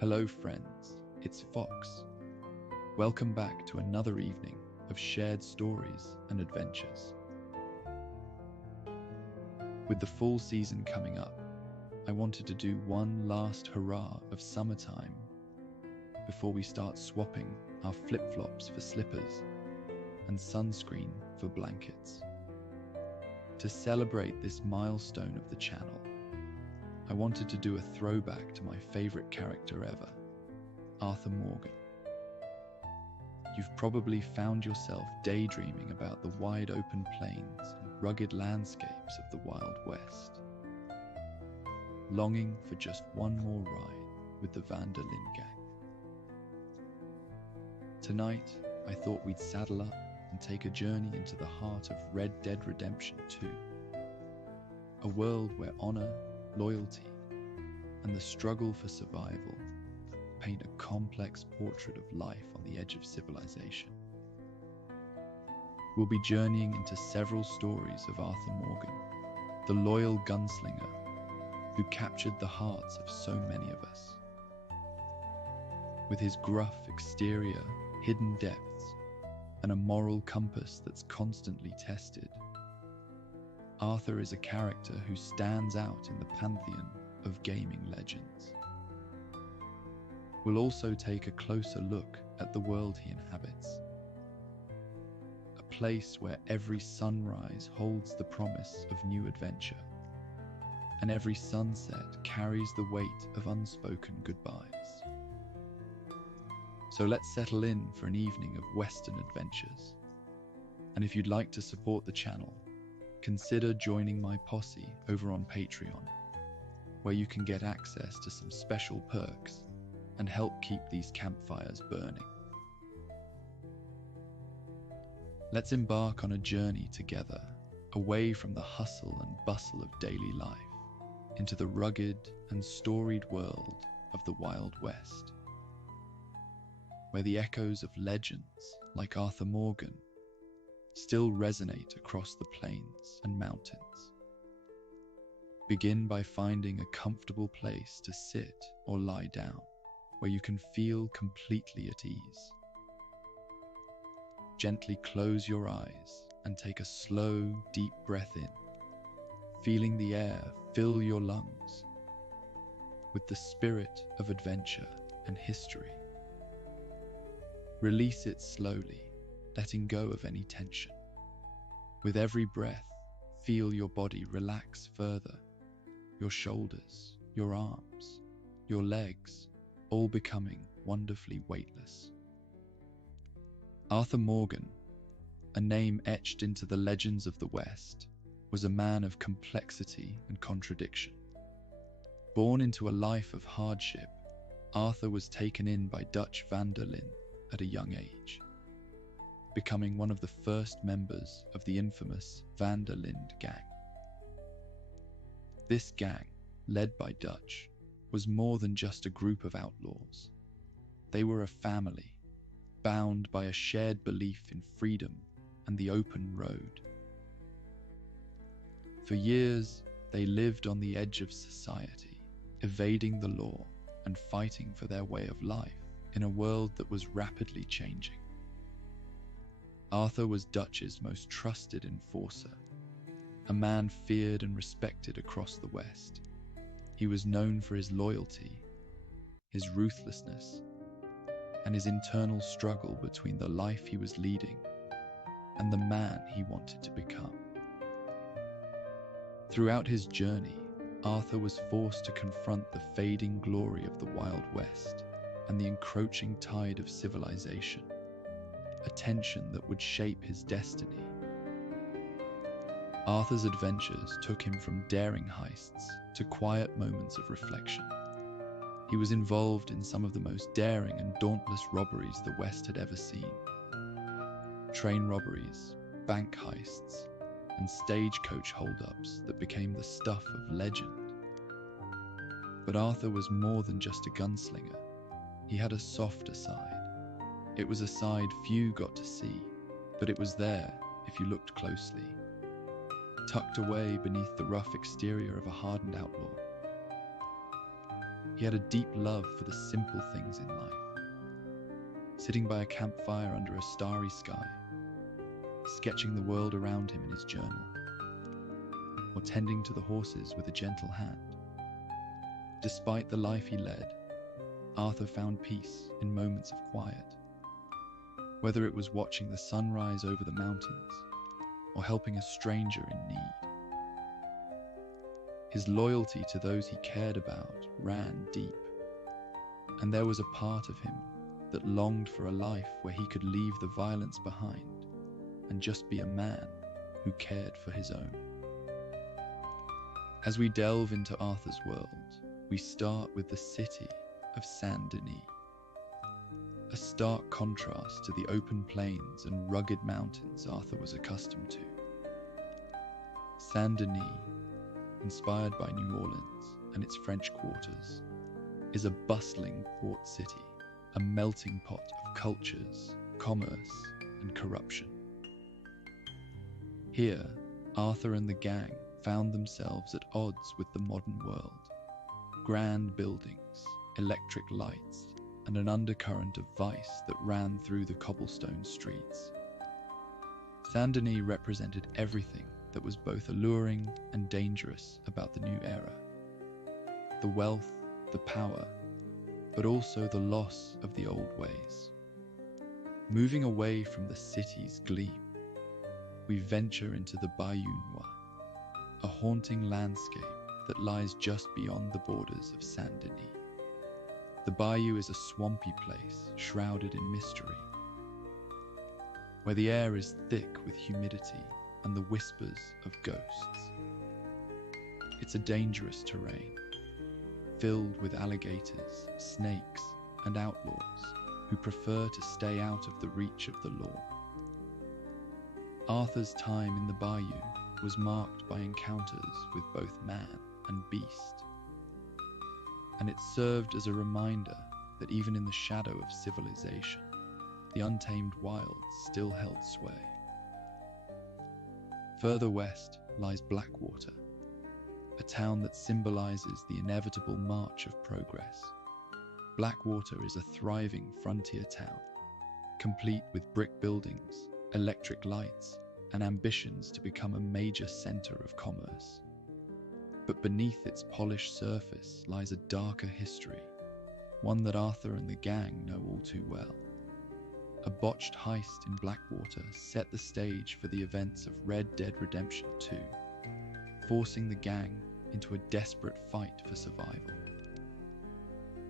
Hello friends, it's Fox. Welcome back to another evening of shared stories and adventures. With the fall season coming up, I wanted to do one last hurrah of summertime before we start swapping our flip-flops for slippers and sunscreen for blankets. To celebrate this milestone of the channel, I wanted to do a throwback to my favorite character ever, Arthur Morgan. You've probably found yourself daydreaming about the wide open plains and rugged landscapes of the Wild West, longing for just one more ride with the Linde gang. Tonight, I thought we'd saddle up and take a journey into the heart of Red Dead Redemption 2, a world where honor, loyalty, and the struggle for survival paint a complex portrait of life on the edge of civilization. We'll be journeying into several stories of Arthur Morgan, the loyal gunslinger who captured the hearts of so many of us. With his gruff exterior, hidden depths, and a moral compass that's constantly tested, Arthur is a character who stands out in the pantheon of gaming legends. We'll also take a closer look at the world he inhabits, a place where every sunrise holds the promise of new adventure, and every sunset carries the weight of unspoken goodbyes. So let's settle in for an evening of Western adventures. And if you'd like to support the channel, consider joining my posse over on Patreon, where you can get access to some special perks and help keep these campfires burning. Let's embark on a journey together, away from the hustle and bustle of daily life, into the rugged and storied world of the Wild West, where the echoes of legends like Arthur Morgan still resonate across the plains and mountains. Begin by finding a comfortable place to sit or lie down, where you can feel completely at ease. Gently close your eyes and take a slow, deep breath in, feeling the air fill your lungs with the spirit of adventure and history. Release it slowly, letting go of any tension. With every breath, feel your body relax further, your shoulders, your arms, your legs, all becoming wonderfully weightless. Arthur Morgan, a name etched into the legends of the West, was a man of complexity and contradiction. Born into a life of hardship, Arthur was taken in by Dutch van der Linde at a young age, becoming one of the first members of the infamous Van der Linde gang. This gang, led by Dutch, was more than just a group of outlaws. They were a family, bound by a shared belief in freedom and the open road. For years, they lived on the edge of society, evading the law and fighting for their way of life in a world that was rapidly changing. Arthur was Dutch's most trusted enforcer, a man feared and respected across the West. He was known for his loyalty, his ruthlessness, and his internal struggle between the life he was leading and the man he wanted to become. Throughout his journey, Arthur was forced to confront the fading glory of the Wild West and the encroaching tide of civilization, a tension that would shape his destiny. Arthur's adventures took him from daring heists to quiet moments of reflection. He was involved in some of the most daring and dauntless robberies the West had ever seen. Train robberies, bank heists, and stagecoach holdups that became the stuff of legend. But Arthur was more than just a gunslinger. He had a softer side. It was a side few got to see, but it was there if you looked closely, tucked away beneath the rough exterior of a hardened outlaw. He had a deep love for the simple things in life. Sitting by a campfire under a starry sky, sketching the world around him in his journal, or tending to the horses with a gentle hand. Despite the life he led, Arthur found peace in moments of quiet. Whether it was watching the sunrise over the mountains or helping a stranger in need. His loyalty to those he cared about ran deep, and there was a part of him that longed for a life where he could leave the violence behind and just be a man who cared for his own. As we delve into Arthur's world, we start with the city of Saint-Denis, a stark contrast to the open plains and rugged mountains Arthur was accustomed to. Saint-Denis, inspired by New Orleans and its French quarters, is a bustling port city, a melting pot of cultures, commerce, and corruption. Here, Arthur and the gang found themselves at odds with the modern world. Grand buildings, electric lights, and an undercurrent of vice that ran through the cobblestone streets. Saint-Denis represented everything that was both alluring and dangerous about the new era. The wealth, the power, but also the loss of the old ways. Moving away from the city's gleam, we venture into the Bayou Noir, a haunting landscape that lies just beyond the borders of Saint-Denis. The bayou is a swampy place shrouded in mystery, where the air is thick with humidity and the whispers of ghosts. It's a dangerous terrain, filled with alligators, snakes, and outlaws who prefer to stay out of the reach of the law. Arthur's time in the bayou was marked by encounters with both man and beast, and it served as a reminder that even in the shadow of civilization, the untamed wilds still held sway. Further west lies Blackwater, a town that symbolizes the inevitable march of progress. Blackwater is a thriving frontier town, complete with brick buildings, electric lights, and ambitions to become a major center of commerce. But beneath its polished surface lies a darker history, one that Arthur and the gang know all too well. A botched heist in Blackwater set the stage for the events of Red Dead Redemption 2, forcing the gang into a desperate fight for survival.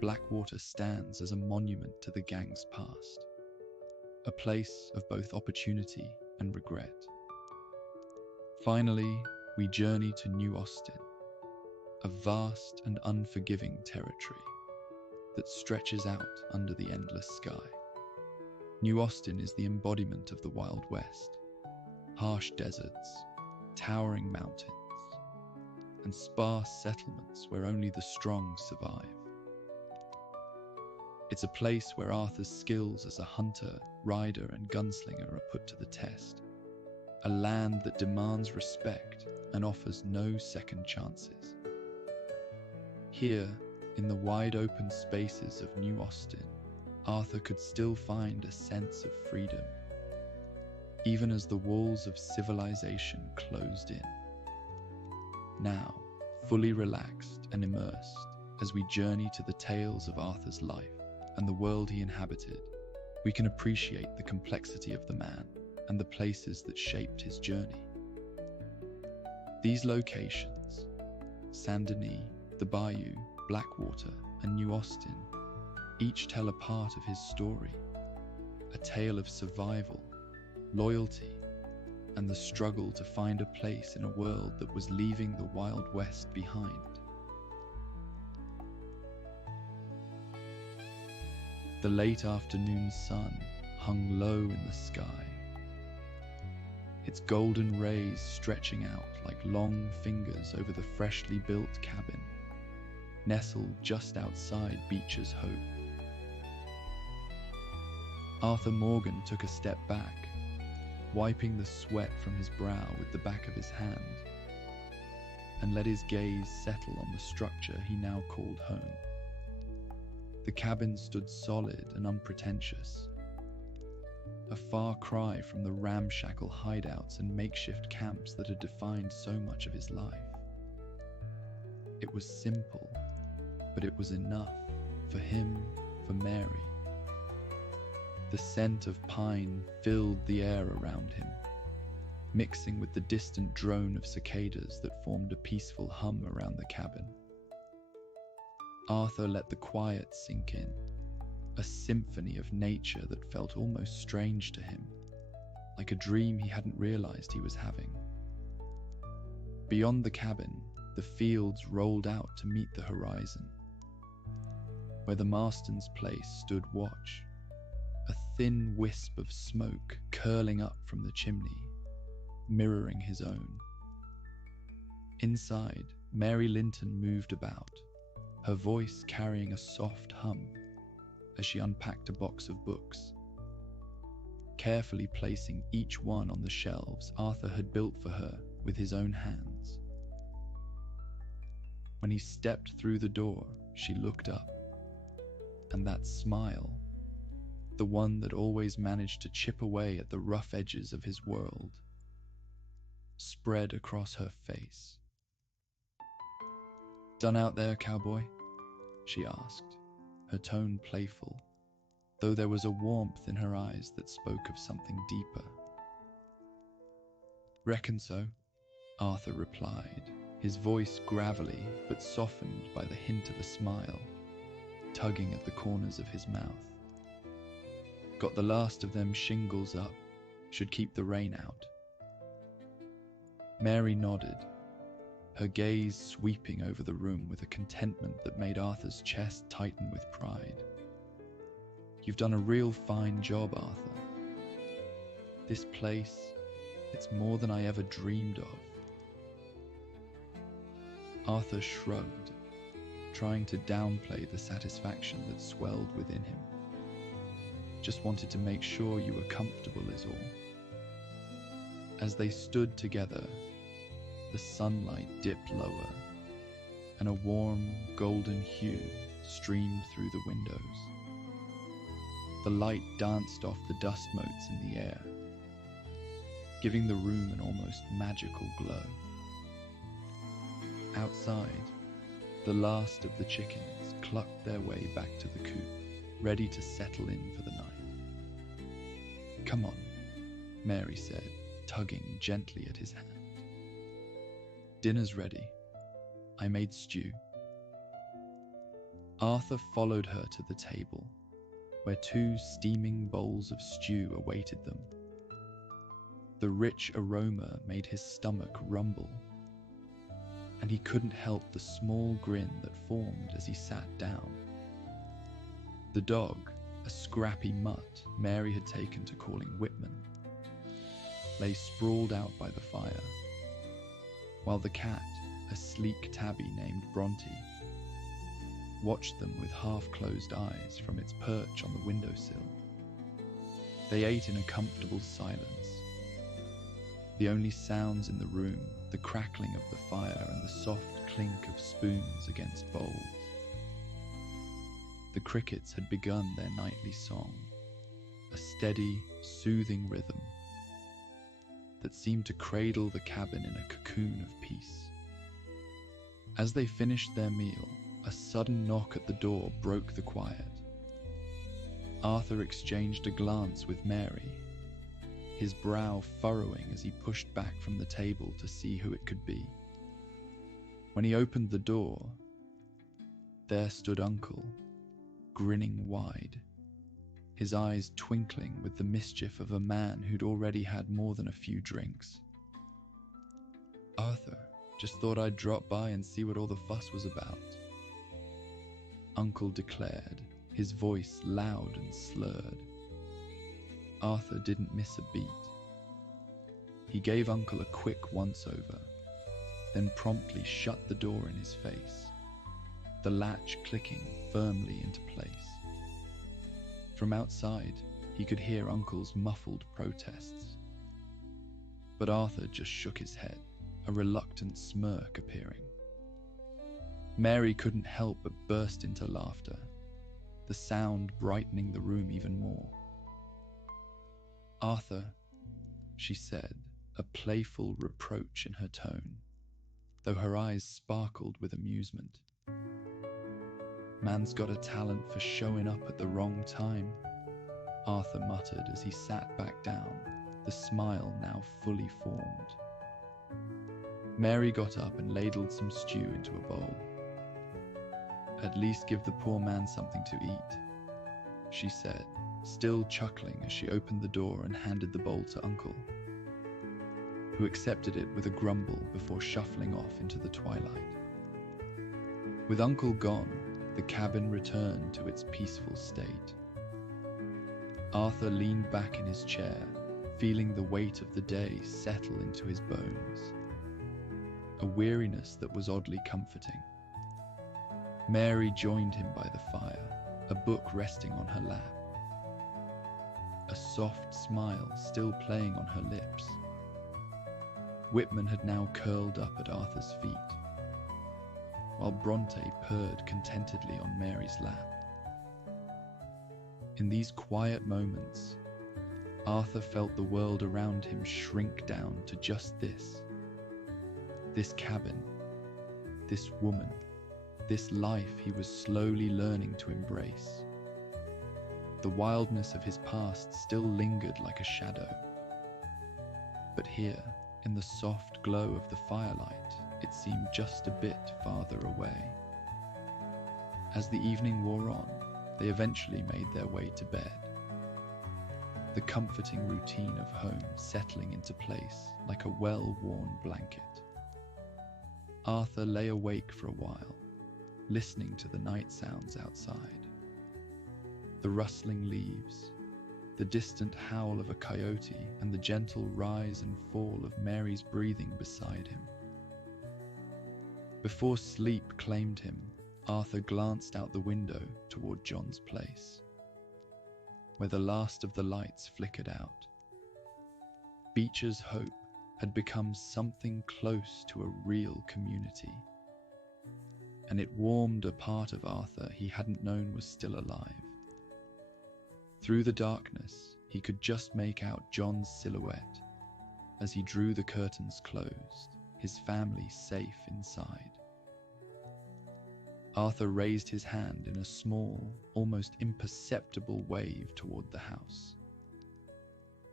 Blackwater stands as a monument to the gang's past, a place of both opportunity and regret. Finally, we journey to New Austin, a vast and unforgiving territory that stretches out under the endless sky. New Austin is the embodiment of the Wild West, harsh deserts, towering mountains, and sparse settlements where only the strong survive. It's a place where Arthur's skills as a hunter, rider, and gunslinger are put to the test, a land that demands respect and offers no second chances. Here, in the wide open spaces of New Austin, Arthur could still find a sense of freedom, even as the walls of civilization closed in. Now, fully relaxed and immersed as we journey to the tales of Arthur's life and the world he inhabited, we can appreciate the complexity of the man and the places that shaped his journey. These locations, Saint-Denis, the Bayou, Blackwater, and New Austin, each tell a part of his story, a tale of survival, loyalty, and the struggle to find a place in a world that was leaving the Wild West behind. The late afternoon sun hung low in the sky, its golden rays stretching out like long fingers over the freshly built cabin, nestled just outside Beecher's Hope. Arthur Morgan took a step back, wiping the sweat from his brow with the back of his hand, and let his gaze settle on the structure he now called home. The cabin stood solid and unpretentious, a far cry from the ramshackle hideouts and makeshift camps that had defined so much of his life. It was simple, but it was enough for him, for Mary. The scent of pine filled the air around him, mixing with the distant drone of cicadas that formed a peaceful hum around the cabin. Arthur let the quiet sink in, a symphony of nature that felt almost strange to him, like a dream he hadn't realized he was having. Beyond the cabin, the fields rolled out to meet the horizon. Where the Marston's place stood watch, a thin wisp of smoke curling up from the chimney, mirroring his own. Inside, Mary Linton moved about, her voice carrying a soft hum as she unpacked a box of books. Carefully placing each one on the shelves Arthur had built for her with his own hands. When he stepped through the door, she looked up, and that smile, the one that always managed to chip away at the rough edges of his world, spread across her face. "Done out there, cowboy?" she asked, her tone playful, though there was a warmth in her eyes that spoke of something deeper. "Reckon so," Arthur replied, his voice gravelly but softened by the hint of a smile, tugging at the corners of his mouth. "Got the last of them shingles up, should keep the rain out." Mary nodded, her gaze sweeping over the room with a contentment that made Arthur's chest tighten with pride. "You've done a real fine job, Arthur. This place, it's more than I ever dreamed of." Arthur shrugged, trying to downplay the satisfaction that swelled within him. "Just wanted to make sure you were comfortable is all." As they stood together, the sunlight dipped lower, and a warm, golden hue streamed through the windows. The light danced off the dust motes in the air, giving the room an almost magical glow. Outside, the last of the chickens clucked their way back to the coop, ready to settle in for the night. "Come on," Mary said, tugging gently at his hand. "Dinner's ready. I made stew." Arthur followed her to the table, where 2 steaming bowls of stew awaited them. The rich aroma made his stomach rumble, and he couldn't help the small grin that formed as he sat down. The dog, a scrappy mutt Mary had taken to calling Whitman, lay sprawled out by the fire, while the cat, a sleek tabby named Bronte, watched them with half-closed eyes from its perch on the windowsill. They ate in a comfortable silence. The only sounds in the room, the crackling of the fire and the soft clink of spoons against bowls. The crickets had begun their nightly song, a steady, soothing rhythm that seemed to cradle the cabin in a cocoon of peace. As they finished their meal, a sudden knock at the door broke the quiet. Arthur exchanged a glance with Mary, his brow furrowing as he pushed back from the table to see who it could be. When he opened the door, there stood Uncle, grinning wide, his eyes twinkling with the mischief of a man who'd already had more than a few drinks. "Arthur, just thought I'd drop by and see what all the fuss was about," Uncle declared, his voice loud and slurred. Arthur didn't miss a beat. He gave Uncle a quick once-over, then promptly shut the door in his face, the latch clicking firmly into place. From outside, he could hear Uncle's muffled protests. But Arthur just shook his head, a reluctant smirk appearing. Mary couldn't help but burst into laughter. the sound brightening the room even more. "Arthur," she said, a playful reproach in her tone, though her eyes sparkled with amusement. "Man's got a talent for showing up at the wrong time," Arthur muttered as he sat back down, the smile now fully formed. Mary got up and ladled some stew into a bowl. "At least give the poor man something to eat," she said, still chuckling as she opened the door and handed the bowl to Uncle, who accepted it with a grumble before shuffling off into the twilight. With Uncle gone, the cabin returned to its peaceful state. Arthur leaned back in his chair, feeling the weight of the day settle into his bones, a weariness that was oddly comforting. Mary joined him by the fire, a book resting on her lap, a soft smile still playing on her lips. Whitman had now curled up at Arthur's feet, while Bronte purred contentedly on Mary's lap. In these quiet moments, Arthur felt the world around him shrink down to just this cabin, this woman, this life he was slowly learning to embrace. The wildness of his past still lingered like a shadow, but here, in the soft glow of the firelight, it seemed just a bit farther away. As the evening wore on, they eventually made their way to bed, the comforting routine of home settling into place like a well-worn blanket. Arthur lay awake for a while, listening to the night sounds outside. The rustling leaves, the distant howl of a coyote, and the gentle rise and fall of Mary's breathing beside him. Before sleep claimed him, Arthur glanced out the window toward John's place, where the last of the lights flickered out. Beecher's hope had become something close to a real community, and it warmed a part of Arthur he hadn't known was still alive. Through the darkness, he could just make out John's silhouette as he drew the curtains closed, his family safe inside. Arthur raised his hand in a small, almost imperceptible wave toward the house.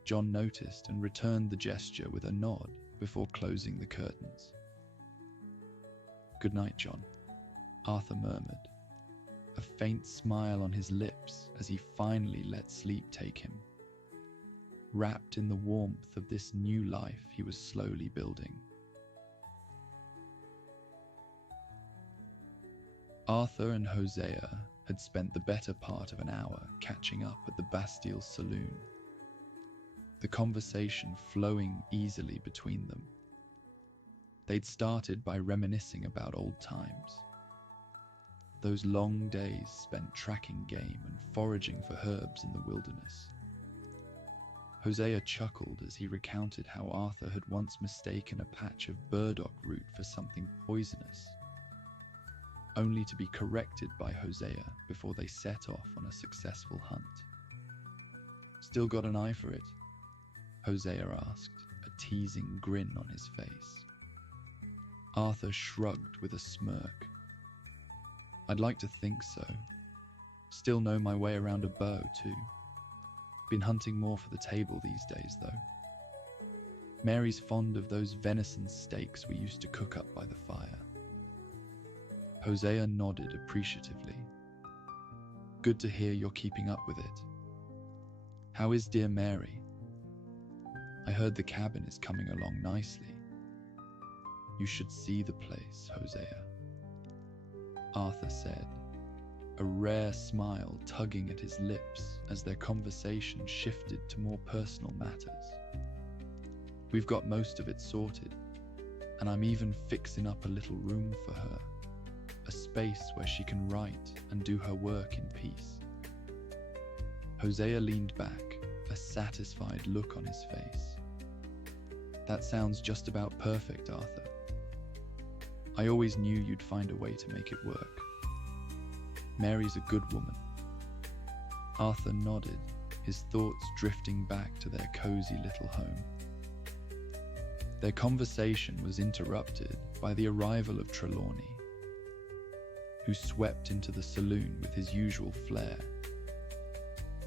John noticed and returned the gesture with a nod before closing the curtains. "Good night, John," Arthur murmured, a faint smile on his lips as he finally let sleep take him, wrapped in the warmth of this new life he was slowly building. Arthur and Hosea had spent the better part of an hour catching up at the Bastille saloon, the conversation flowing easily between them. They'd started by reminiscing about old times, those long days spent tracking game and foraging for herbs in the wilderness. Hosea chuckled as he recounted how Arthur had once mistaken a patch of burdock root for something poisonous, only to be corrected by Hosea before they set off on a successful hunt. "Still got an eye for it?" Hosea asked, a teasing grin on his face. Arthur shrugged with a smirk. "I'd like to think so. Still know my way around a bow, too. Been hunting more for the table these days, though. Mary's fond of those venison steaks we used to cook up by the fire." Hosea nodded appreciatively. "Good to hear you're keeping up with it. How is dear Mary? I heard the cabin is coming along nicely. You should see the place, Hosea," Arthur said, a rare smile tugging at his lips as their conversation shifted to more personal matters. "We've got most of it sorted, and I'm even fixing up a little room for her, a space where she can write and do her work in peace." Hosea leaned back, a satisfied look on his face. "That sounds just about perfect, Arthur. I always knew you'd find a way to make it work. Mary's a good woman, Arthur nodded, his thoughts drifting back to their cozy little home. Their conversation was interrupted by the arrival of Trelawney, who swept into the saloon with his usual flair.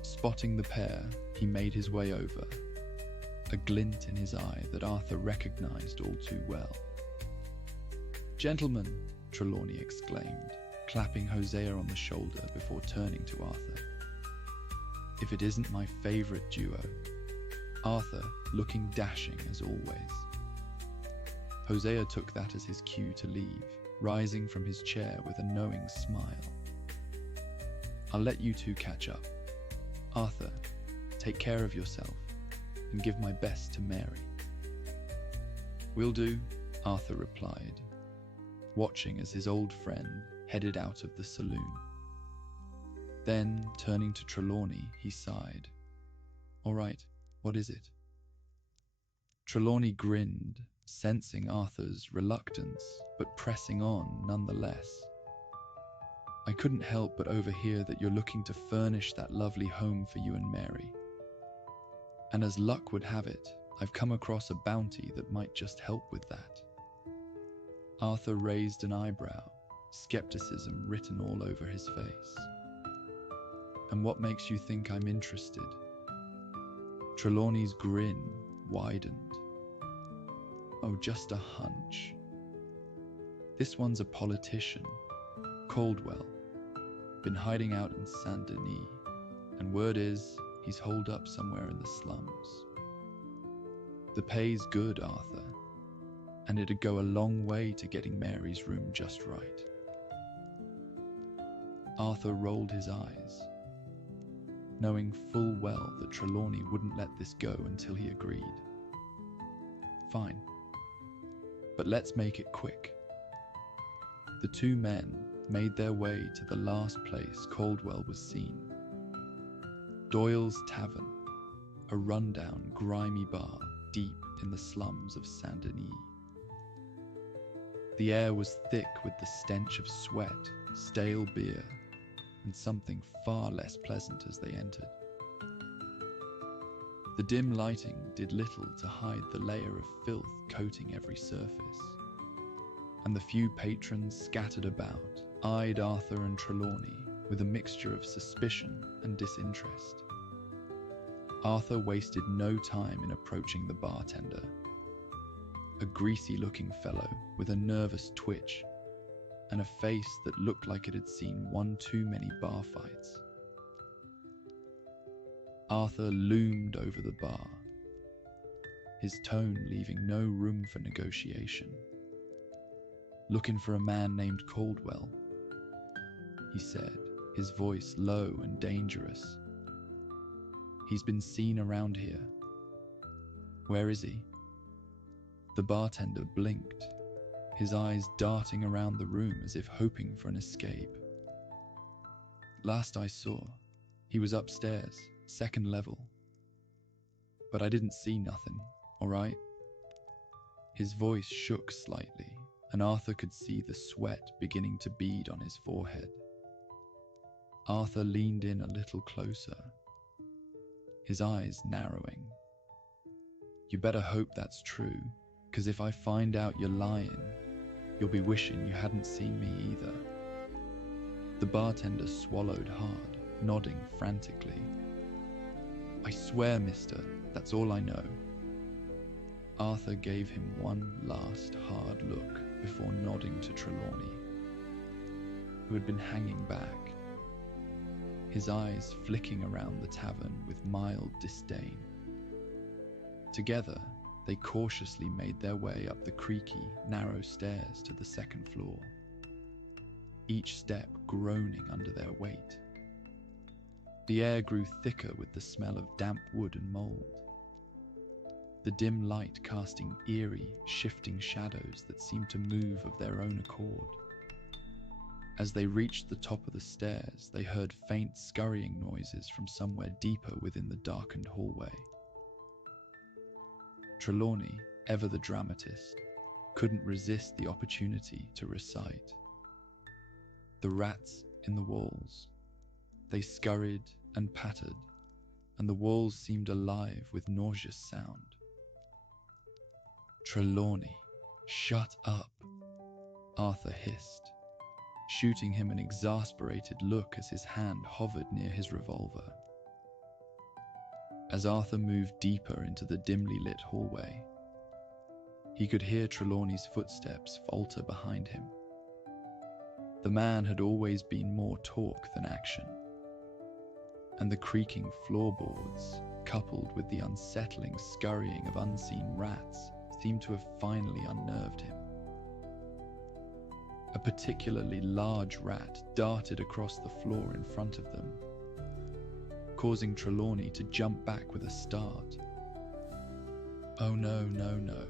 Spotting the pair, he made his way over, a glint in his eye that Arthur recognized all too well. "Gentlemen," Trelawney exclaimed, clapping Hosea on the shoulder before turning to Arthur. "If it isn't my favorite duo," Arthur looking dashing as always. Hosea took that as his cue to leave, rising from his chair with a knowing smile. "I'll let you two catch up. Arthur, take care of yourself and give my best to Mary." "Will do," Arthur replied, watching as his old friend headed out of the saloon. Then, turning to Trelawney, he sighed. "All right, what is it?" Trelawney grinned, sensing Arthur's reluctance, but pressing on nonetheless. "I couldn't help but overhear that you're looking to furnish that lovely home for you and Mary. And as luck would have it, I've come across a bounty that might just help with that." Arthur raised an eyebrow, skepticism written all over his face. "And what makes you think I'm interested?" Trelawney's grin widened. "Oh, just a hunch. This one's a politician, Caldwell, been hiding out in Saint Denis, and word is he's holed up somewhere in the slums. The pay's good, Arthur, and it'd go a long way to getting Mary's room just right." Arthur rolled his eyes, knowing full well that Trelawney wouldn't let this go until he agreed. "Fine, but let's make it quick." The two men made their way to the last place Caldwell was seen. Doyle's Tavern, a rundown, grimy bar deep in the slums of Saint Denis. The air was thick with the stench of sweat, stale beer, and something far less pleasant as they entered. The dim lighting did little to hide the layer of filth coating every surface, and the few patrons scattered about eyed Arthur and Trelawney with a mixture of suspicion and disinterest. Arthur wasted no time in approaching the bartender, a greasy-looking fellow with a nervous twitch and a face that looked like it had seen one too many bar fights. Arthur loomed over the bar, his tone leaving no room for negotiation. "Looking for a man named Caldwell," he said, his voice low and dangerous. "He's been seen around here. Where is he?" The bartender blinked, his eyes darting around the room as if hoping for an escape. "Last I saw, he was upstairs, second level. But I didn't see nothing, all right?" His voice shook slightly, and Arthur could see the sweat beginning to bead on his forehead. Arthur leaned in a little closer, his eyes narrowing. "You better hope that's true, 'cause if I find out you're lying, you'll be wishing you hadn't seen me either." The bartender swallowed hard, nodding frantically. "I swear, mister, that's all I know." Arthur gave him one last hard look before nodding to Trelawney, who had been hanging back, his eyes flicking around the tavern with mild disdain. Together, they cautiously made their way up the creaky, narrow stairs to the second floor, each step groaning under their weight. The air grew thicker with the smell of damp wood and mold, the dim light casting eerie, shifting shadows that seemed to move of their own accord. As they reached the top of the stairs, they heard faint scurrying noises from somewhere deeper within the darkened hallway. Trelawney, ever the dramatist, couldn't resist the opportunity to recite. The rats in the walls. They scurried and pattered, and the walls seemed alive with nauseous sound. "Trelawney, shut up," Arthur hissed, shooting him an exasperated look as his hand hovered near his revolver. As Arthur moved deeper into the dimly lit hallway, he could hear Trelawney's footsteps falter behind him. The man had always been more talk than action, and the creaking floorboards, coupled with the unsettling scurrying of unseen rats, seemed to have finally unnerved him. A particularly large rat darted across the floor in front of them, causing Trelawney to jump back with a start. "Oh no, no, no,"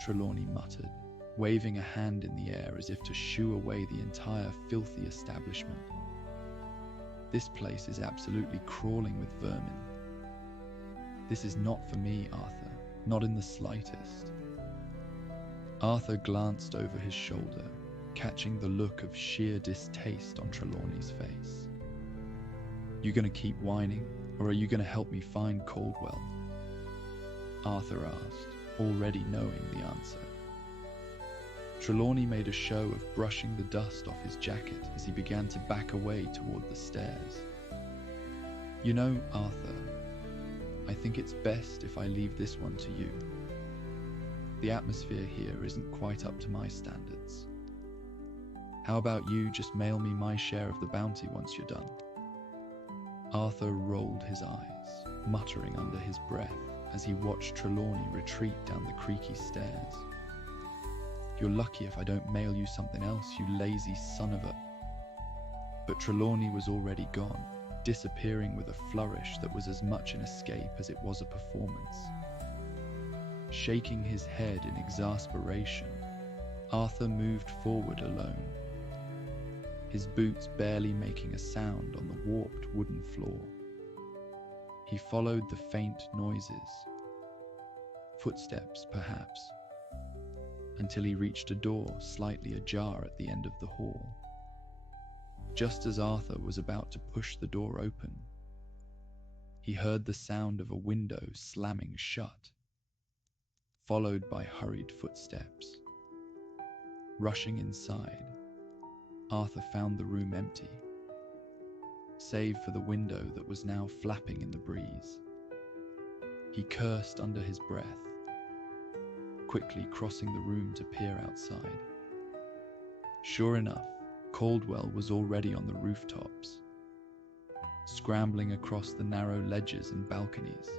Trelawney muttered, waving a hand in the air as if to shoo away the entire filthy establishment. "This place is absolutely crawling with vermin. This is not for me, Arthur, not in the slightest." Arthur glanced over his shoulder, catching the look of sheer distaste on Trelawney's face. "You gonna keep whining, or are you gonna help me find Caldwell?" Arthur asked, already knowing the answer. Trelawney made a show of brushing the dust off his jacket as he began to back away toward the stairs. "You know, Arthur, I think it's best if I leave this one to you. The atmosphere here isn't quite up to my standards. How about you just mail me my share of the bounty once you're done?" Arthur rolled his eyes, muttering under his breath as he watched Trelawney retreat down the creaky stairs. "You're lucky if I don't mail you something else, you lazy son of a..." But Trelawney was already gone, disappearing with a flourish that was as much an escape as it was a performance. Shaking his head in exasperation, Arthur moved forward alone, his boots barely making a sound on the warped wooden floor. He followed the faint noises, footsteps perhaps, until he reached a door slightly ajar at the end of the hall. Just as Arthur was about to push the door open, he heard the sound of a window slamming shut, followed by hurried footsteps. Rushing inside, Arthur found the room empty, save for the window that was now flapping in the breeze. He cursed under his breath, quickly crossing the room to peer outside. Sure enough, Caldwell was already on the rooftops, scrambling across the narrow ledges and balconies,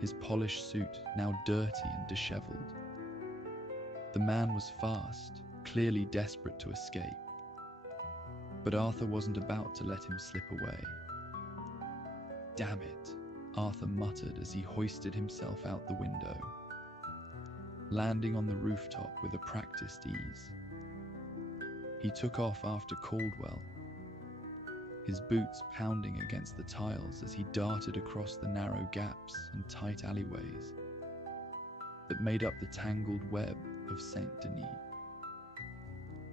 his polished suit now dirty and disheveled. The man was fast, clearly desperate to escape, but Arthur wasn't about to let him slip away. "Damn it," Arthur muttered as he hoisted himself out the window, landing on the rooftop with a practiced ease. He took off after Caldwell, his boots pounding against the tiles as he darted across the narrow gaps and tight alleyways that made up the tangled web of Saint Denis.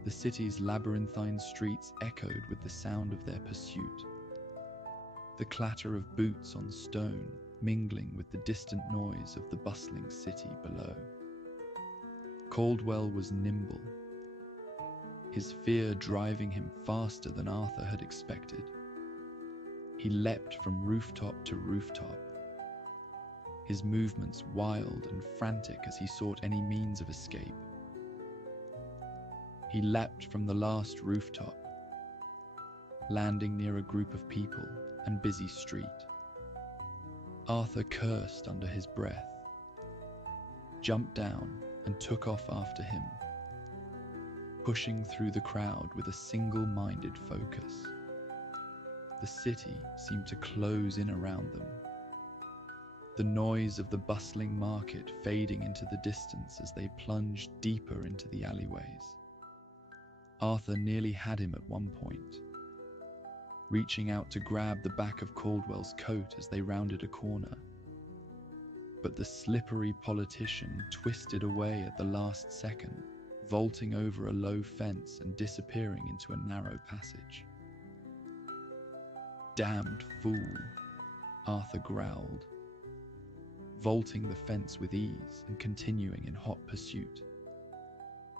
The city's labyrinthine streets echoed with the sound of their pursuit, the clatter of boots on stone mingling with the distant noise of the bustling city below. Caldwell was nimble, his fear driving him faster than Arthur had expected. He leapt from rooftop to rooftop, his movements wild and frantic as he sought any means of escape. He leapt from the last rooftop, landing near a group of people and busy street. Arthur cursed under his breath, jumped down and took off after him, pushing through the crowd with a single-minded focus. The city seemed to close in around them, the noise of the bustling market fading into the distance as they plunged deeper into the alleyways. Arthur nearly had him at one point, reaching out to grab the back of Caldwell's coat as they rounded a corner. But the slippery politician twisted away at the last second, vaulting over a low fence and disappearing into a narrow passage. Damned fool, Arthur growled, vaulting the fence with ease and continuing in hot pursuit.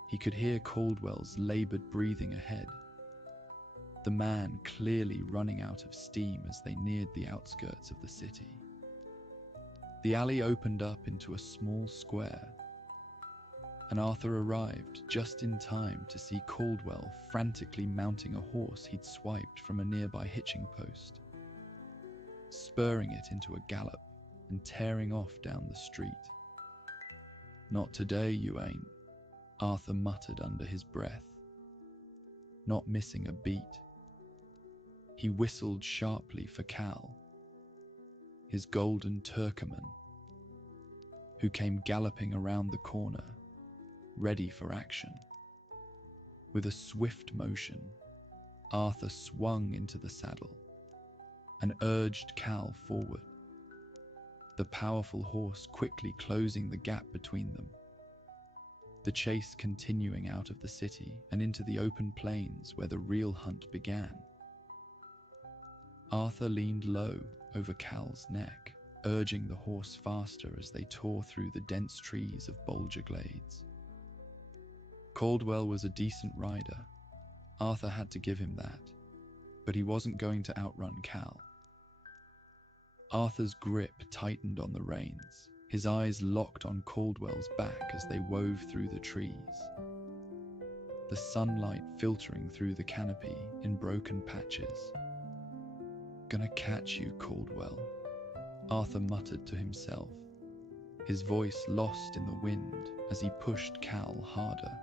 He could hear Caldwell's laboured breathing ahead, the man clearly running out of steam as they neared the outskirts of the city. The alley opened up into a small square, and Arthur arrived just in time to see Caldwell frantically mounting a horse he'd swiped from a nearby hitching post, spurring it into a gallop and tearing off down the street. "Not today, you ain't," Arthur muttered under his breath, not missing a beat. He whistled sharply for Cal, his golden Turcoman, who came galloping around the corner, ready for action. With a swift motion, Arthur swung into the saddle and urged Cal forward, the powerful horse quickly closing the gap between them. The chase continuing out of the city and into the open plains where the real hunt began. Arthur leaned low over Cal's neck, urging the horse faster as they tore through the dense trees of Bolger Glades. Caldwell was a decent rider. Arthur had to give him that, but he wasn't going to outrun Cal. Arthur's grip tightened on the reins, his eyes locked on Caldwell's back as they wove through the trees, the sunlight filtering through the canopy in broken patches. "Gonna catch you, Caldwell," Arthur muttered to himself, his voice lost in the wind as he pushed Cal harder.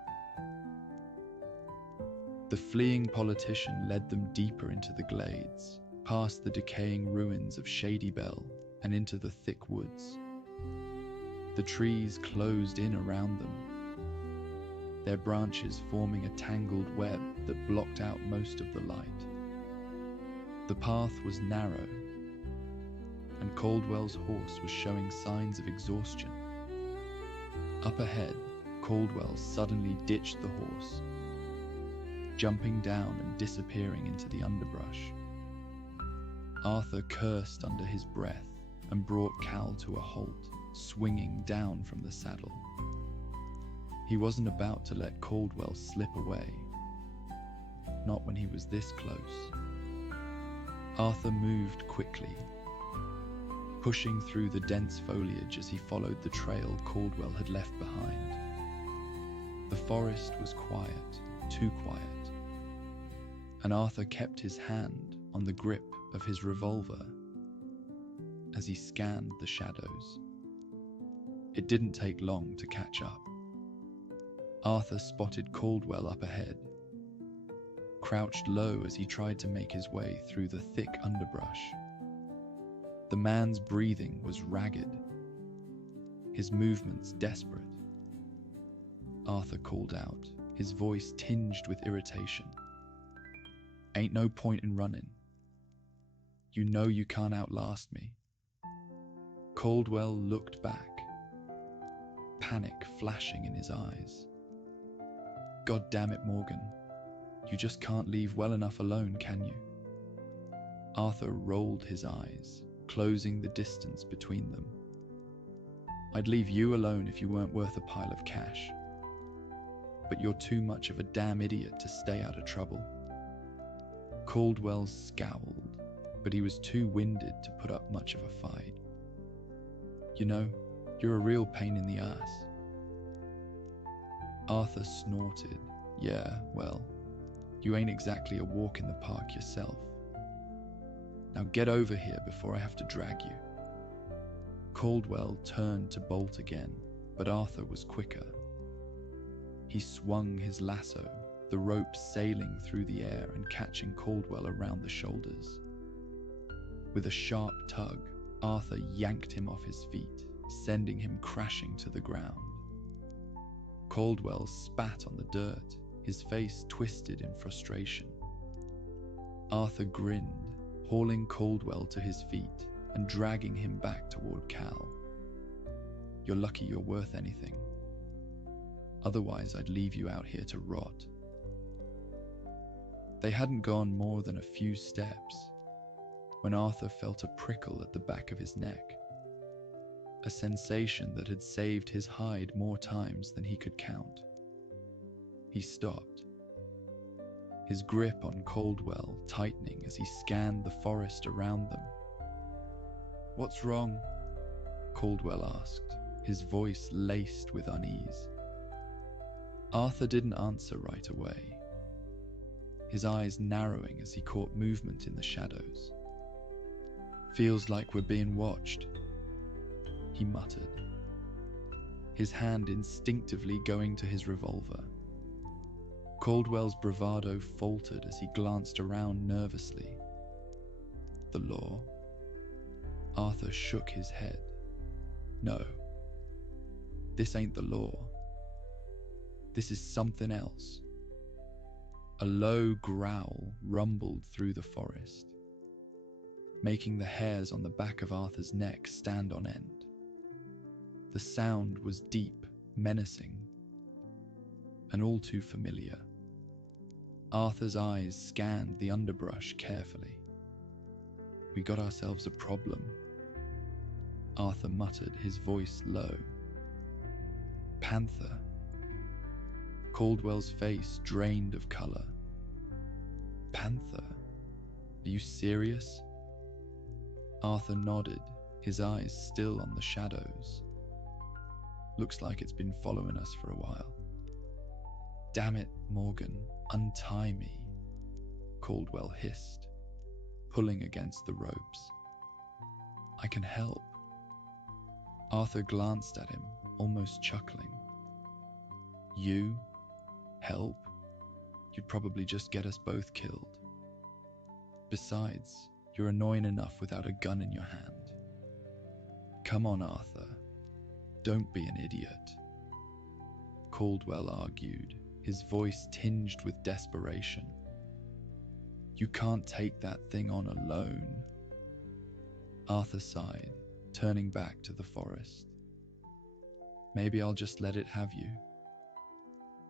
The fleeing politician led them deeper into the glades, past the decaying ruins of Shady Bell and into the thick woods. The trees closed in around them, their branches forming a tangled web that blocked out most of the light. The path was narrow, and Caldwell's horse was showing signs of exhaustion. Up ahead, Caldwell suddenly ditched the horse, jumping down and disappearing into the underbrush. Arthur cursed under his breath and brought Cal to a halt, swinging down from the saddle. He wasn't about to let Caldwell slip away, not when he was this close. Arthur moved quickly, pushing through the dense foliage as he followed the trail Caldwell had left behind. The forest was quiet, too quiet, and Arthur kept his hand on the grip of his revolver as he scanned the shadows. It didn't take long to catch up. Arthur spotted Caldwell up ahead, crouched low as he tried to make his way through the thick underbrush. The man's breathing was ragged, his movements desperate. Arthur called out, his voice tinged with irritation. "Ain't no point in running. You know you can't outlast me." Caldwell looked back, panic flashing in his eyes. "God damn it, Morgan. You just can't leave well enough alone, can you?" Arthur rolled his eyes, closing the distance between them. "I'd leave you alone if you weren't worth a pile of cash. But you're too much of a damn idiot to stay out of trouble." Caldwell scowled, but he was too winded to put up much of a fight. "You know, you're a real pain in the ass." Arthur snorted. "Yeah, well, you ain't exactly a walk in the park yourself. Now get over here before I have to drag you." Caldwell turned to bolt again, but Arthur was quicker. He swung his lasso, the rope sailing through the air and catching Caldwell around the shoulders. With a sharp tug, Arthur yanked him off his feet, sending him crashing to the ground. Caldwell spat on the dirt, his face twisted in frustration. Arthur grinned, hauling Caldwell to his feet and dragging him back toward Cal. "You're lucky you're worth anything. Otherwise, I'd leave you out here to rot." They hadn't gone more than a few steps when Arthur felt a prickle at the back of his neck, a sensation that had saved his hide more times than he could count. He stopped, his grip on Caldwell tightening as he scanned the forest around them. "What's wrong?" Caldwell asked, his voice laced with unease. Arthur didn't answer right away, his eyes narrowing as he caught movement in the shadows. "Feels like we're being watched," he muttered, his hand instinctively going to his revolver. Caldwell's bravado faltered as he glanced around nervously. "The law?" Arthur shook his head. "No, this ain't the law. This is something else." A low growl rumbled through the forest, making the hairs on the back of Arthur's neck stand on end. The sound was deep, menacing, and all too familiar. Arthur's eyes scanned the underbrush carefully. "We got ourselves a problem," Arthur muttered, his voice low. "Panther." Caldwell's face drained of color. "Panther? Are you serious?" Arthur nodded, his eyes still on the shadows. "Looks like it's been following us for a while." "Damn it, Morgan, untie me," Caldwell hissed, pulling against the ropes. "I can help." Arthur glanced at him, almost chuckling. "You? Help? You'd probably just get us both killed. Besides, you're annoying enough without a gun in your hand. Come on, Arthur. Don't be an idiot," Caldwell argued, his voice tinged with desperation. "You can't take that thing on alone." Arthur sighed, turning back to the forest. "Maybe I'll just let it have you.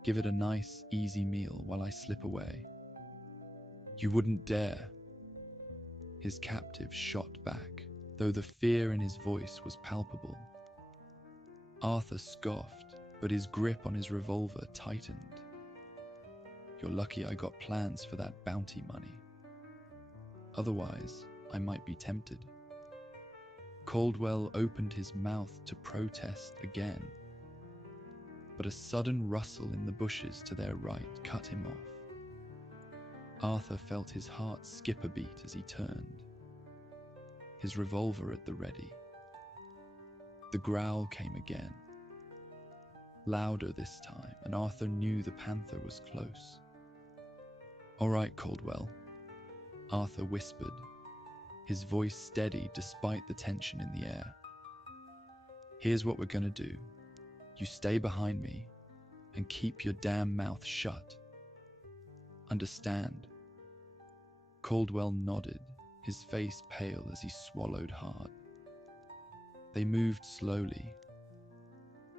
Give it a nice, easy meal while I slip away." "You wouldn't dare." His captive shot back, though the fear in his voice was palpable. Arthur scoffed, but his grip on his revolver tightened. "You're lucky I got plans for that bounty money. Otherwise, I might be tempted." Caldwell opened his mouth to protest again, but a sudden rustle in the bushes to their right cut him off. Arthur felt his heart skip a beat as he turned, his revolver at the ready. The growl came again, louder this time, and Arthur knew the panther was close. "All right, Caldwell," Arthur whispered, his voice steady despite the tension in the air. "Here's what we're gonna do. You stay behind me and keep your damn mouth shut. Understand?" Caldwell nodded, his face pale as he swallowed hard. They moved slowly,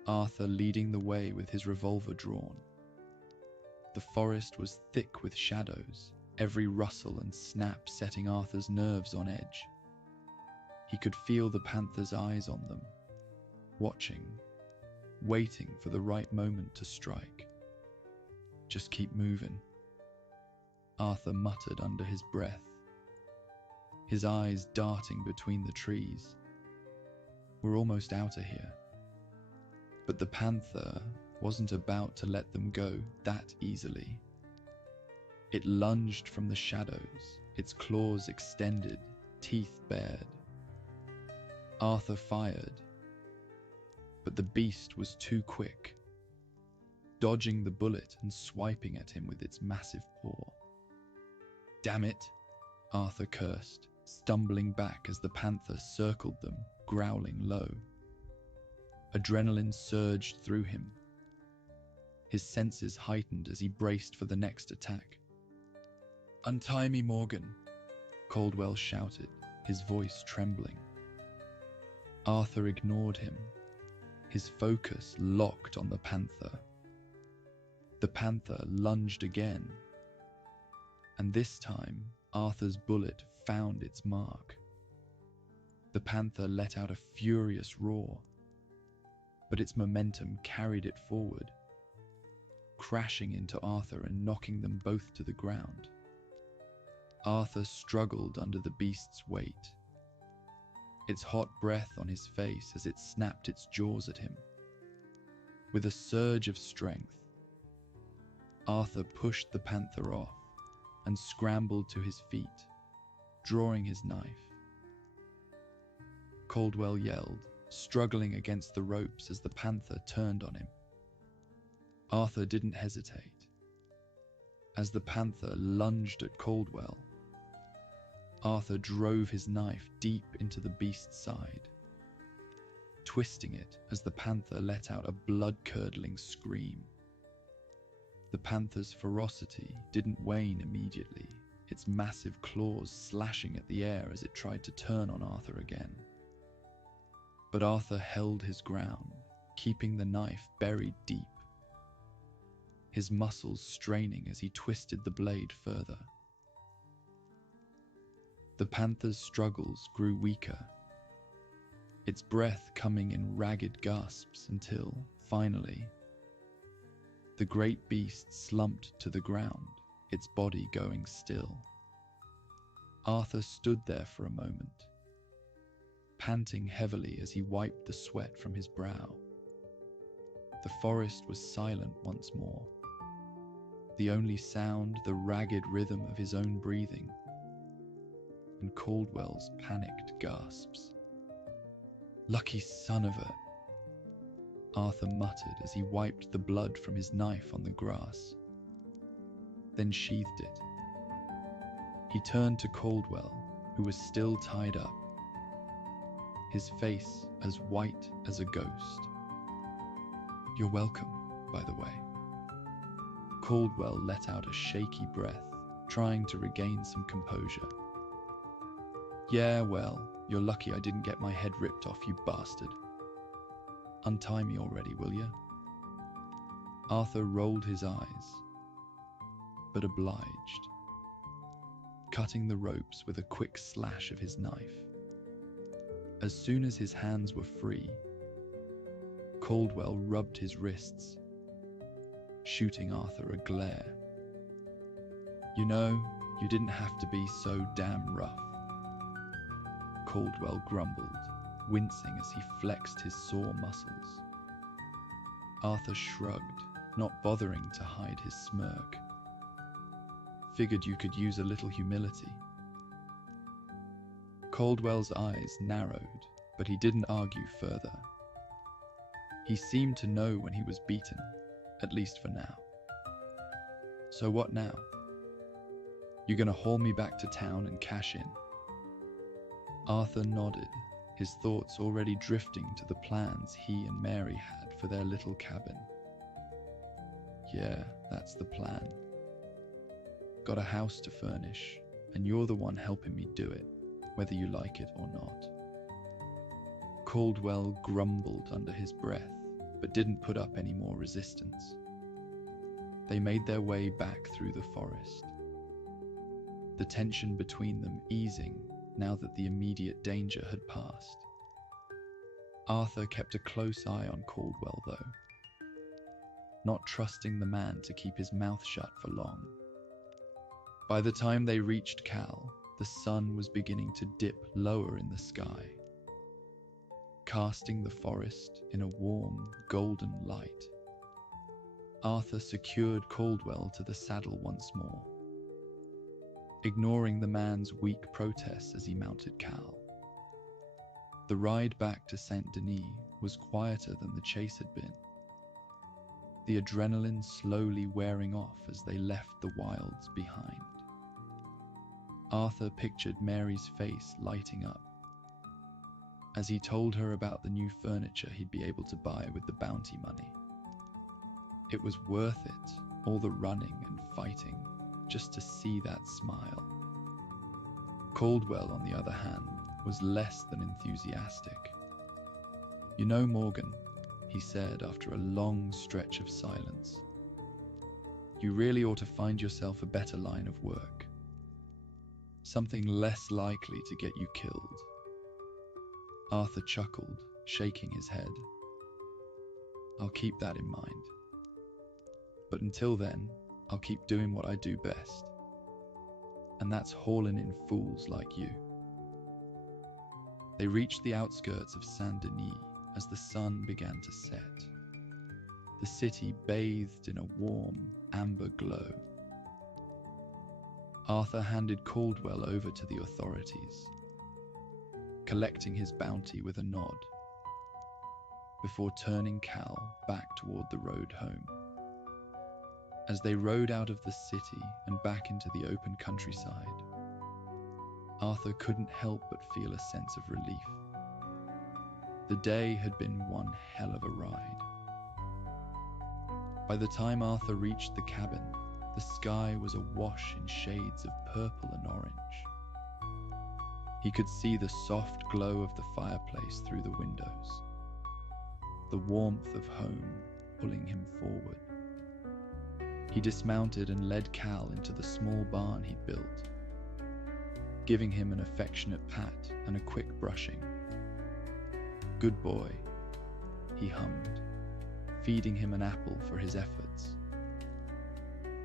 Arthur leading the way with his revolver drawn. The forest was thick with shadows, every rustle and snap setting Arthur's nerves on edge. He could feel the panther's eyes on them, watching, waiting for the right moment to strike. "Just keep moving," Arthur muttered under his breath, his eyes darting between the trees. "We're almost out of here." But the panther wasn't about to let them go that easily. It lunged from the shadows, its claws extended, teeth bared. Arthur fired, but the beast was too quick, dodging the bullet and swiping at him with its massive paw. "Damn it," Arthur cursed, stumbling back as the panther circled them, growling low. Adrenaline surged through him, his senses heightened as he braced for the next attack. "Untie me, Morgan," Caldwell shouted, his voice trembling. Arthur ignored him, his focus locked on the panther. The panther lunged again, and this time Arthur's bullet found its mark. The panther let out a furious roar, but its momentum carried it forward, crashing into Arthur and knocking them both to the ground. Arthur struggled under the beast's weight, its hot breath on his face as it snapped its jaws at him. With a surge of strength, Arthur pushed the panther off and scrambled to his feet, drawing his knife. Caldwell yelled, struggling against the ropes as the panther turned on him. Arthur didn't hesitate. As the panther lunged at Caldwell, Arthur drove his knife deep into the beast's side, twisting it as the panther let out a blood-curdling scream. The panther's ferocity didn't wane immediately, its massive claws slashing at the air as it tried to turn on Arthur again. But Arthur held his ground, keeping the knife buried deep, his muscles straining as he twisted the blade further. The panther's struggles grew weaker, its breath coming in ragged gasps until, finally, the great beast slumped to the ground, its body going still. Arthur stood there for a moment, panting heavily as he wiped the sweat from his brow. The forest was silent once more, the only sound the ragged rhythm of his own breathing and Caldwell's panicked gasps. "Lucky son of a..." Arthur muttered as he wiped the blood from his knife on the grass, then sheathed it. He turned to Caldwell, who was still tied up, his face as white as a ghost. "You're welcome, by the way." Caldwell let out a shaky breath, trying to regain some composure. "Yeah, well, you're lucky I didn't get my head ripped off, you bastard. Untie me already, will you?" Arthur rolled his eyes, but obliged, cutting the ropes with a quick slash of his knife. As soon as his hands were free, Caldwell rubbed his wrists, shooting Arthur a glare. "You know, you didn't have to be so damn rough," Caldwell grumbled, wincing as he flexed his sore muscles. Arthur shrugged, not bothering to hide his smirk. "Figured you could use a little humility." Caldwell's eyes narrowed, but he didn't argue further. He seemed to know when he was beaten, at least for now. "So what now? You gonna haul me back to town and cash in?" Arthur nodded, his thoughts already drifting to the plans he and Mary had for their little cabin. "Yeah, that's the plan. Got a house to furnish, and you're the one helping me do it, whether you like it or not." Caldwell grumbled under his breath, but didn't put up any more resistance. They made their way back through the forest, the tension between them easing now that the immediate danger had passed. Arthur kept a close eye on Caldwell, though, not trusting the man to keep his mouth shut for long. By the time they reached Cal, the sun was beginning to dip lower in the sky, casting the forest in a warm, golden light. Arthur secured Caldwell to the saddle once more, ignoring the man's weak protests as he mounted Cal. The ride back to Saint Denis was quieter than the chase had been, the adrenaline slowly wearing off as they left the wilds behind. Arthur pictured Mary's face lighting up as he told her about the new furniture he'd be able to buy with the bounty money. It was worth it, all the running and fighting, just to see that smile. Caldwell, on the other hand, was less than enthusiastic. "You know, Morgan," he said after a long stretch of silence, "you really ought to find yourself a better line of work. Something less likely to get you killed. Arthur chuckled, shaking his head. I'll keep that in mind. But until then, I'll keep doing what I do best. And that's hauling in fools like you. They reached the outskirts of Saint-Denis as the sun began to set. The city bathed in a warm, amber glow. Arthur handed Caldwell over to the authorities, collecting his bounty with a nod, before turning Cal back toward the road home. As they rode out of the city and back into the open countryside, Arthur couldn't help but feel a sense of relief. The day had been one hell of a ride. By the time Arthur reached the cabin, the sky was awash in shades of purple and orange. He could see the soft glow of the fireplace through the windows, the warmth of home pulling him forward. He dismounted and led Cal into the small barn he'd built, giving him an affectionate pat and a quick brushing. "Good boy," he hummed, feeding him an apple for his efforts.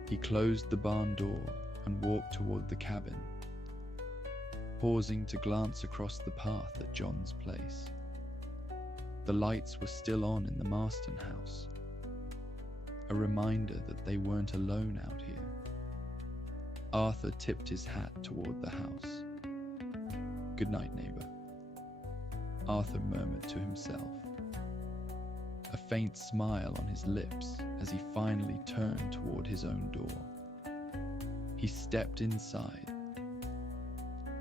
He closed the barn door and walked toward the cabin, pausing to glance across the path at John's place. The lights were still on in the Marston house, a reminder that they weren't alone out here. Arthur tipped his hat toward the house. "Good night, neighbor," Arthur murmured to himself, a faint smile on his lips as he finally turned toward his own door. He stepped inside,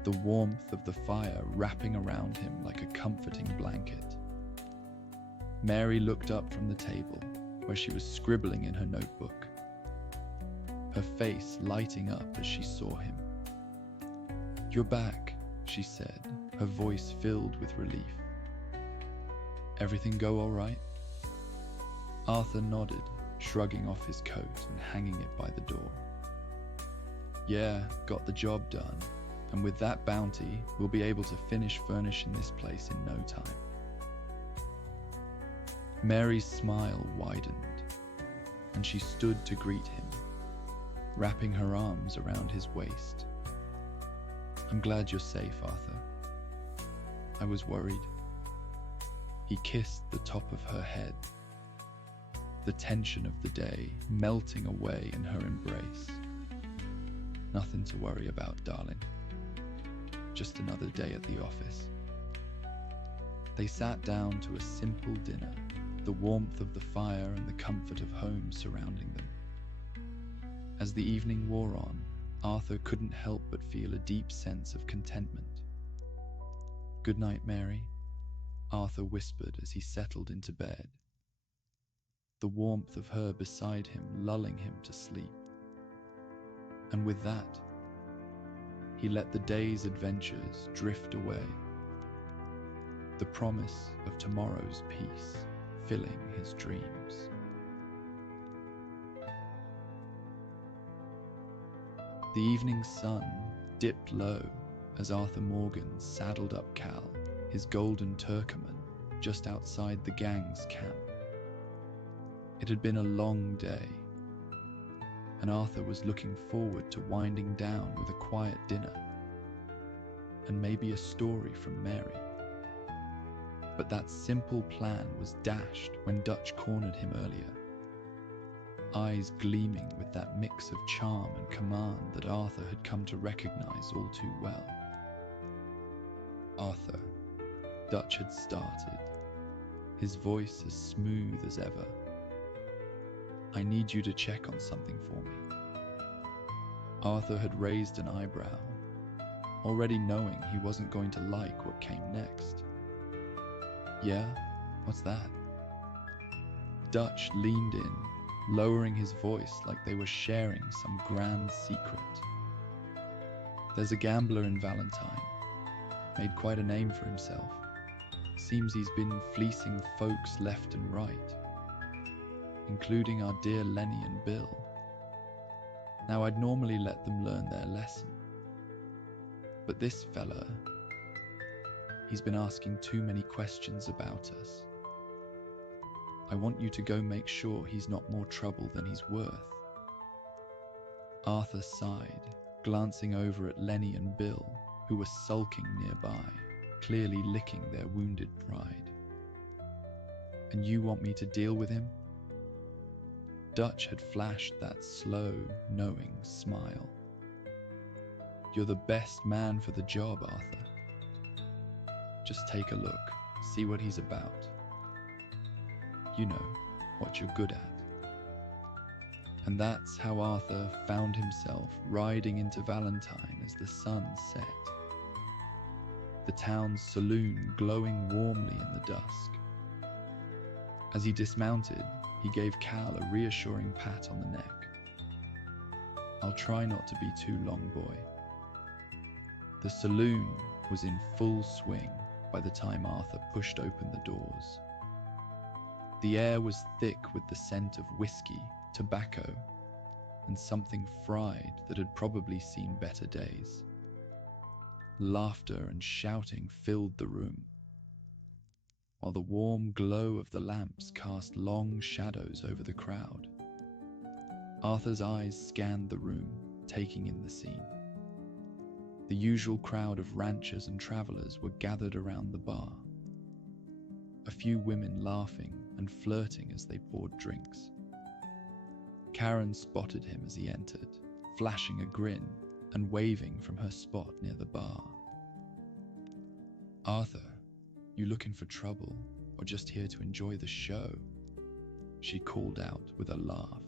the warmth of the fire wrapping around him like a comforting blanket. Mary looked up from the table, where she was scribbling in her notebook, her face lighting up as she saw him. "You're back," she said, her voice filled with relief. "Everything go all right?" Arthur nodded, shrugging off his coat and hanging it by the door. "Yeah, got the job done, and with that bounty, we'll be able to finish furnishing this place in no time." Mary's smile widened, and she stood to greet him, wrapping her arms around his waist. "I'm glad you're safe, Arthur. I was worried." He kissed the top of her head, the tension of the day melting away in her embrace. "Nothing to worry about, darling. Just another day at the office." They sat down to a simple dinner, the warmth of the fire and the comfort of home surrounding them. As the evening wore on, Arthur couldn't help but feel a deep sense of contentment. "Good night, Mary," Arthur whispered as he settled into bed, the warmth of her beside him lulling him to sleep. And with that, he let the day's adventures drift away, the promise of tomorrow's peace filling his dreams. The evening sun dipped low as Arthur Morgan saddled up Cal, his golden Turcoman, just outside the gang's camp. It had been a long day, and Arthur was looking forward to winding down with a quiet dinner, and maybe a story from Mary. But that simple plan was dashed when Dutch cornered him earlier, eyes gleaming with that mix of charm and command that Arthur had come to recognize all too well. "Arthur," Dutch had started, his voice as smooth as ever, "I need you to check on something for me." Arthur had raised an eyebrow, already knowing he wasn't going to like what came next. "Yeah? What's that?" Dutch leaned in, lowering his voice like they were sharing some grand secret. "There's a gambler in Valentine, made quite a name for himself. Seems he's been fleecing folks left and right, including our dear Lenny and Bill. Now I'd normally let them learn their lesson, But this fella, he's been asking too many questions about us. I want you to go make sure he's not more trouble than he's worth." Arthur sighed, glancing over at Lenny and Bill, who were sulking nearby, clearly licking their wounded pride. "And you want me to deal with him?" Dutch had flashed that slow, knowing smile. "You're the best man for the job, Arthur. Just take a look, see what he's about. You know, what you're good at." And that's how Arthur found himself riding into Valentine as the sun set. The town's saloon glowing warmly in the dusk. As he dismounted, he gave Cal a reassuring pat on the neck. "I'll try not to be too long, boy." The saloon was in full swing by the time Arthur pushed open the doors. The air was thick with the scent of whiskey, tobacco, and something fried that had probably seen better days. Laughter and shouting filled the room, while the warm glow of the lamps cast long shadows over the crowd. Arthur's eyes scanned the room, taking in the scene. The usual crowd of ranchers and travelers were gathered around the bar, a few women laughing and flirting as they poured drinks. Karen spotted him as he entered, flashing a grin and waving from her spot near the bar. "Arthur, you looking for trouble or just here to enjoy the show?" she called out with a laugh.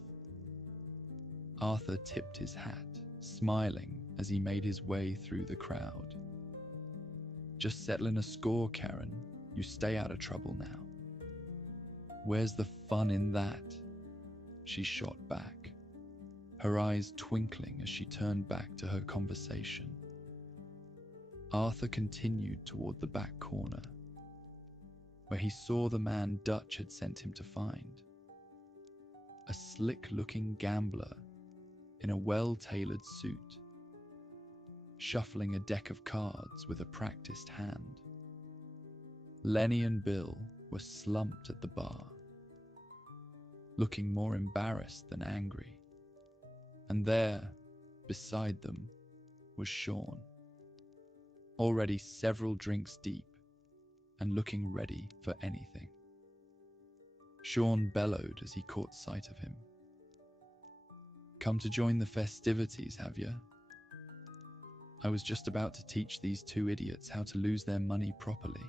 Arthur tipped his hat, smiling as he made his way through the crowd. "Just settling a score, Karen. You stay out of trouble now." "Where's the fun in that?" she shot back, her eyes twinkling as she turned back to her conversation. Arthur continued toward the back corner, where he saw the man Dutch had sent him to find. A slick-looking gambler in a well-tailored suit, shuffling a deck of cards with a practiced hand. Lenny and Bill were slumped at the bar, looking more embarrassed than angry. And there, beside them, was Sean, already several drinks deep and looking ready for anything. Sean bellowed as he caught sight of him. "Come to join the festivities, have ya? I was just about to teach these two idiots how to lose their money properly."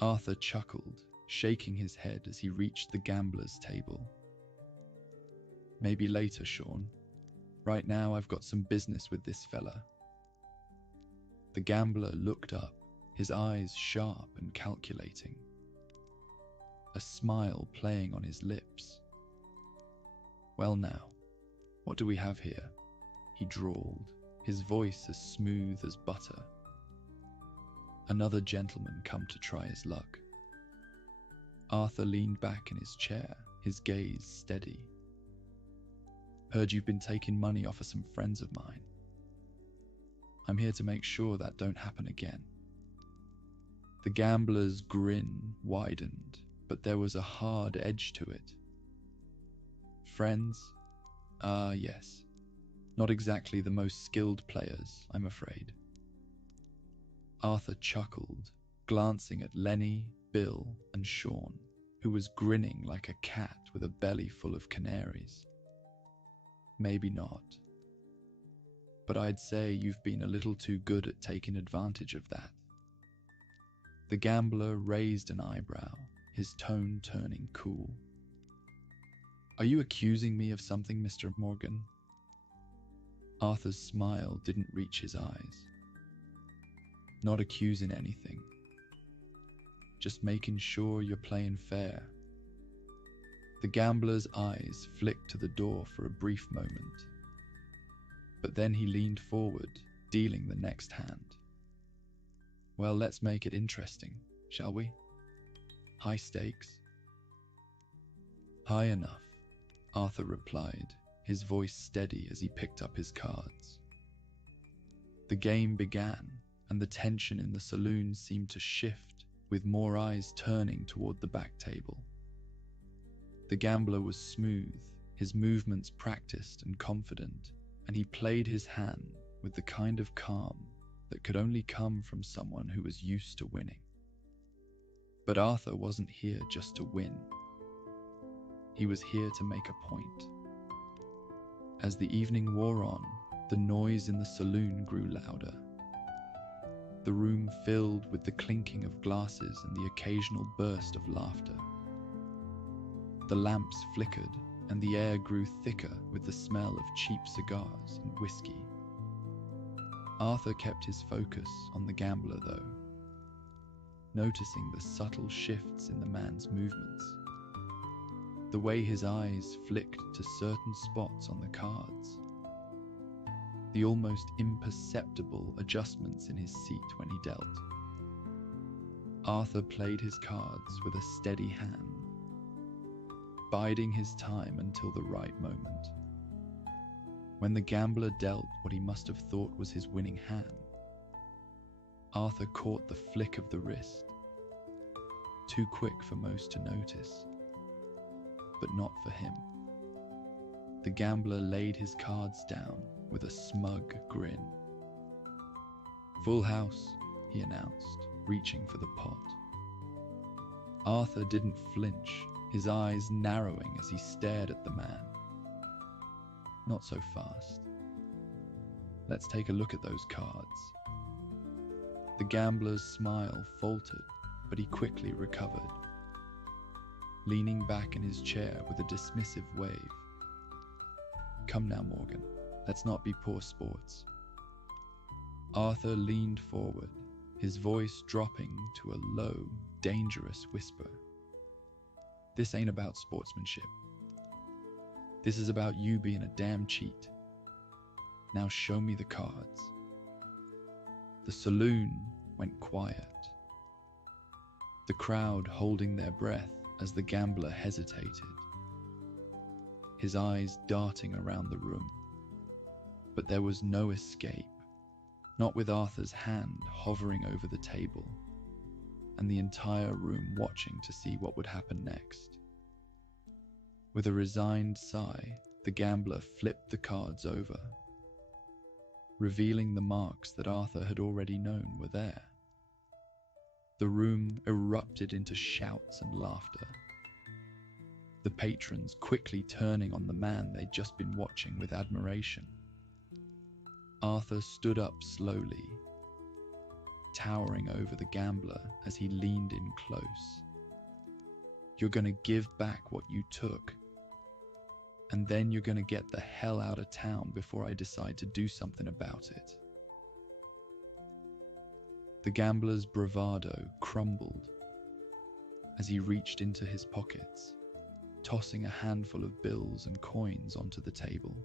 Arthur chuckled, shaking his head as he reached the gambler's table. "Maybe later, Sean. Right now I've got some business with this fella." The gambler looked up, his eyes sharp and calculating, a smile playing on his lips. "Well now, what do we have here?" he drawled, his voice as smooth as butter. "Another gentleman come to try his luck." Arthur leaned back in his chair, his gaze steady. "Heard you've been taking money off of some friends of mine. I'm here to make sure that don't happen again." The gambler's grin widened, but there was a hard edge to it. "Friends? Ah, yes. Not exactly the most skilled players, I'm afraid." Arthur chuckled, glancing at Lenny, Bill, and Sean, who was grinning like a cat with a belly full of canaries. "Maybe not. But I'd say you've been a little too good at taking advantage of that." The gambler raised an eyebrow, his tone turning cool. "Are you accusing me of something, Mr. Morgan?" Arthur's smile didn't reach his eyes. "Not accusing anything. Just making sure you're playing fair." The gambler's eyes flicked to the door for a brief moment, but then he leaned forward, dealing the next hand. "Well, let's make it interesting, shall we? High stakes?" "High enough," Arthur replied, his voice steady as he picked up his cards. The game began, and the tension in the saloon seemed to shift, with more eyes turning toward the back table. The gambler was smooth, his movements practiced and confident, and he played his hand with the kind of calm that could only come from someone who was used to winning. But Arthur wasn't here just to win. He was here to make a point. As the evening wore on, the noise in the saloon grew louder. The room filled with the clinking of glasses and the occasional burst of laughter. The lamps flickered, and the air grew thicker with the smell of cheap cigars and whiskey. Arthur kept his focus on the gambler, though, noticing the subtle shifts in the man's movements, the way his eyes flicked to certain spots on the cards, the almost imperceptible adjustments in his seat when he dealt. Arthur played his cards with a steady hand, biding his time until the right moment. When the gambler dealt what he must have thought was his winning hand, Arthur caught the flick of the wrist, too quick for most to notice, but not for him. The gambler laid his cards down with a smug grin. "Full house," he announced, reaching for the pot. Arthur didn't flinch, his eyes narrowing as he stared at the man. "Not so fast. Let's take a look at those cards." The gambler's smile faltered, but he quickly recovered, leaning back in his chair with a dismissive wave. "Come now, Morgan, let's not be poor sports." Arthur leaned forward, his voice dropping to a low, dangerous whisper. "This ain't about sportsmanship. This is about you being a damn cheat. Now show me the cards." The saloon went quiet, the crowd holding their breath as the gambler hesitated, his eyes darting around the room. But there was no escape, not with Arthur's hand hovering over the table, and the entire room watching to see what would happen next. With a resigned sigh, the gambler flipped the cards over, revealing the marks that Arthur had already known were there. The room erupted into shouts and laughter, the patrons quickly turning on the man they'd just been watching with admiration. Arthur stood up slowly, towering over the gambler as he leaned in close. "You're gonna give back what you took, and then you're gonna get the hell out of town before I decide to do something about it." The gambler's bravado crumbled as he reached into his pockets, tossing a handful of bills and coins onto the table.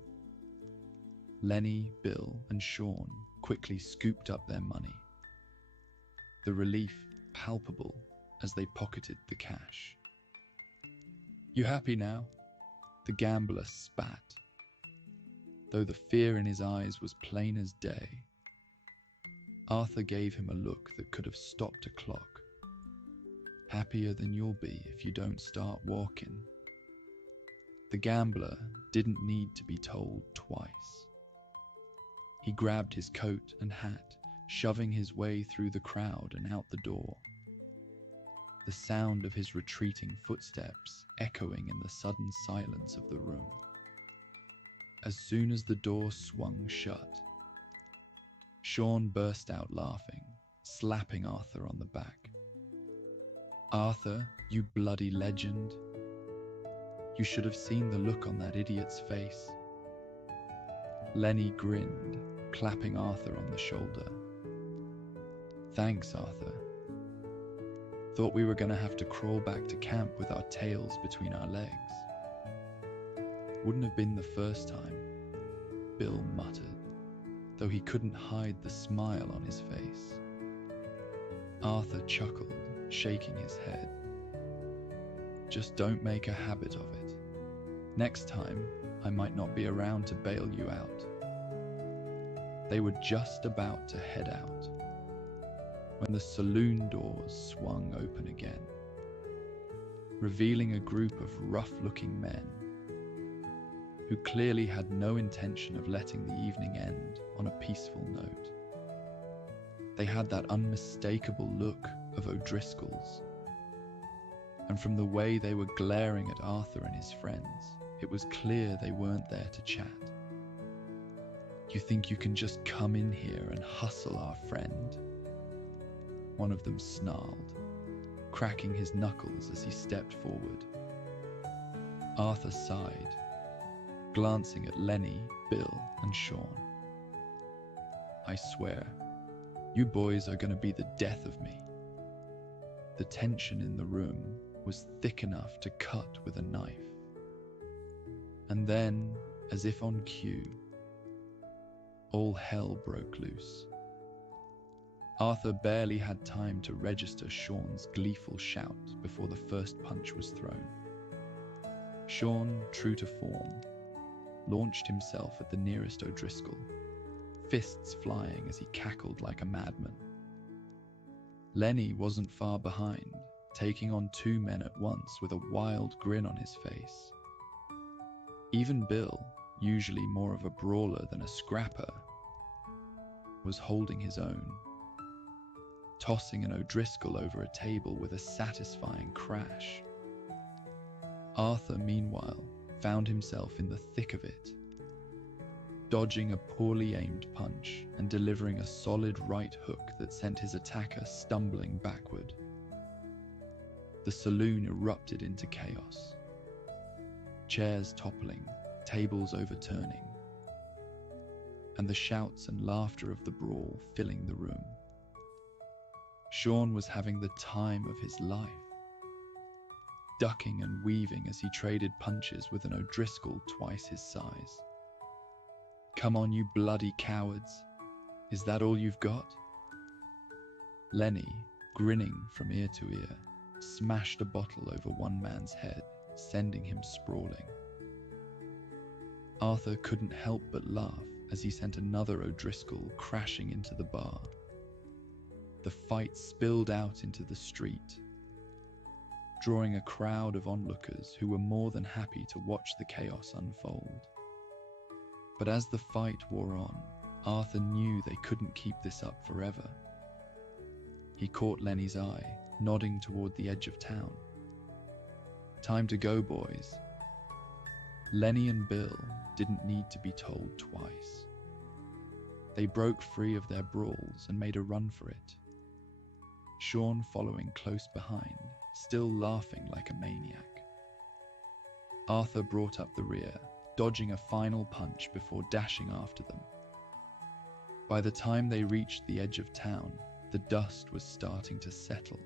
Lenny, Bill, and Sean quickly scooped up their money, the relief palpable as they pocketed the cash. "You happy now?" The gambler spat, though the fear in his eyes was plain as day. Arthur gave him a look that could have stopped a clock. "Happier than you'll be if you don't start walking." The gambler didn't need to be told twice. He grabbed his coat and hat, shoving his way through the crowd and out the door, the sound of his retreating footsteps echoing in the sudden silence of the room. As soon as the door swung shut, Sean burst out laughing, slapping Arthur on the back. "Arthur, you bloody legend. You should have seen the look on that idiot's face." Lenny grinned, clapping Arthur on the shoulder. "Thanks, Arthur. Thought we were going to have to crawl back to camp with our tails between our legs." "Wouldn't have been the first time," Bill muttered, though he couldn't hide the smile on his face. Arthur chuckled, shaking his head. "Just don't make a habit of it. Next time, I might not be around to bail you out." They were just about to head out when the saloon doors swung open again, revealing a group of rough-looking men who clearly had no intention of letting the evening end on a peaceful note. They had that unmistakable look of O'Driscoll's, and from the way they were glaring at Arthur and his friends, it was clear they weren't there to chat. "You think you can just come in here and hustle our friend?" one of them snarled, cracking his knuckles as he stepped forward. Arthur sighed, glancing at Lenny, Bill, and Sean. "I swear, you boys are going to be the death of me." The tension in the room was thick enough to cut with a knife. And then, as if on cue, all hell broke loose. Arthur barely had time to register Sean's gleeful shout before the first punch was thrown. Sean, true to form, launched himself at the nearest O'Driscoll, fists flying as he cackled like a madman. Lenny wasn't far behind, taking on two men at once with a wild grin on his face. Even Bill, usually more of a brawler than a scrapper, was holding his own, tossing an O'Driscoll over a table with a satisfying crash. Arthur, meanwhile, found himself in the thick of it, dodging a poorly aimed punch and delivering a solid right hook that sent his attacker stumbling backward. The saloon erupted into chaos. Chairs toppling, tables overturning, and the shouts and laughter of the brawl filling the room. Sean was having the time of his life, ducking and weaving as he traded punches with an O'Driscoll twice his size. "Come on, you bloody cowards. Is that all you've got?" Lenny, grinning from ear to ear, smashed a bottle over one man's head, sending him sprawling. Arthur couldn't help but laugh as he sent another O'Driscoll crashing into the bar. The fight spilled out into the street, drawing a crowd of onlookers who were more than happy to watch the chaos unfold. But as the fight wore on, Arthur knew they couldn't keep this up forever. He caught Lenny's eye, nodding toward the edge of town. "Time to go, boys." Lenny and Bill didn't need to be told twice. They broke free of their brawls and made a run for it, Sean following close behind, still laughing like a maniac. Arthur brought up the rear, dodging a final punch before dashing after them. By the time they reached the edge of town, the dust was starting to settle.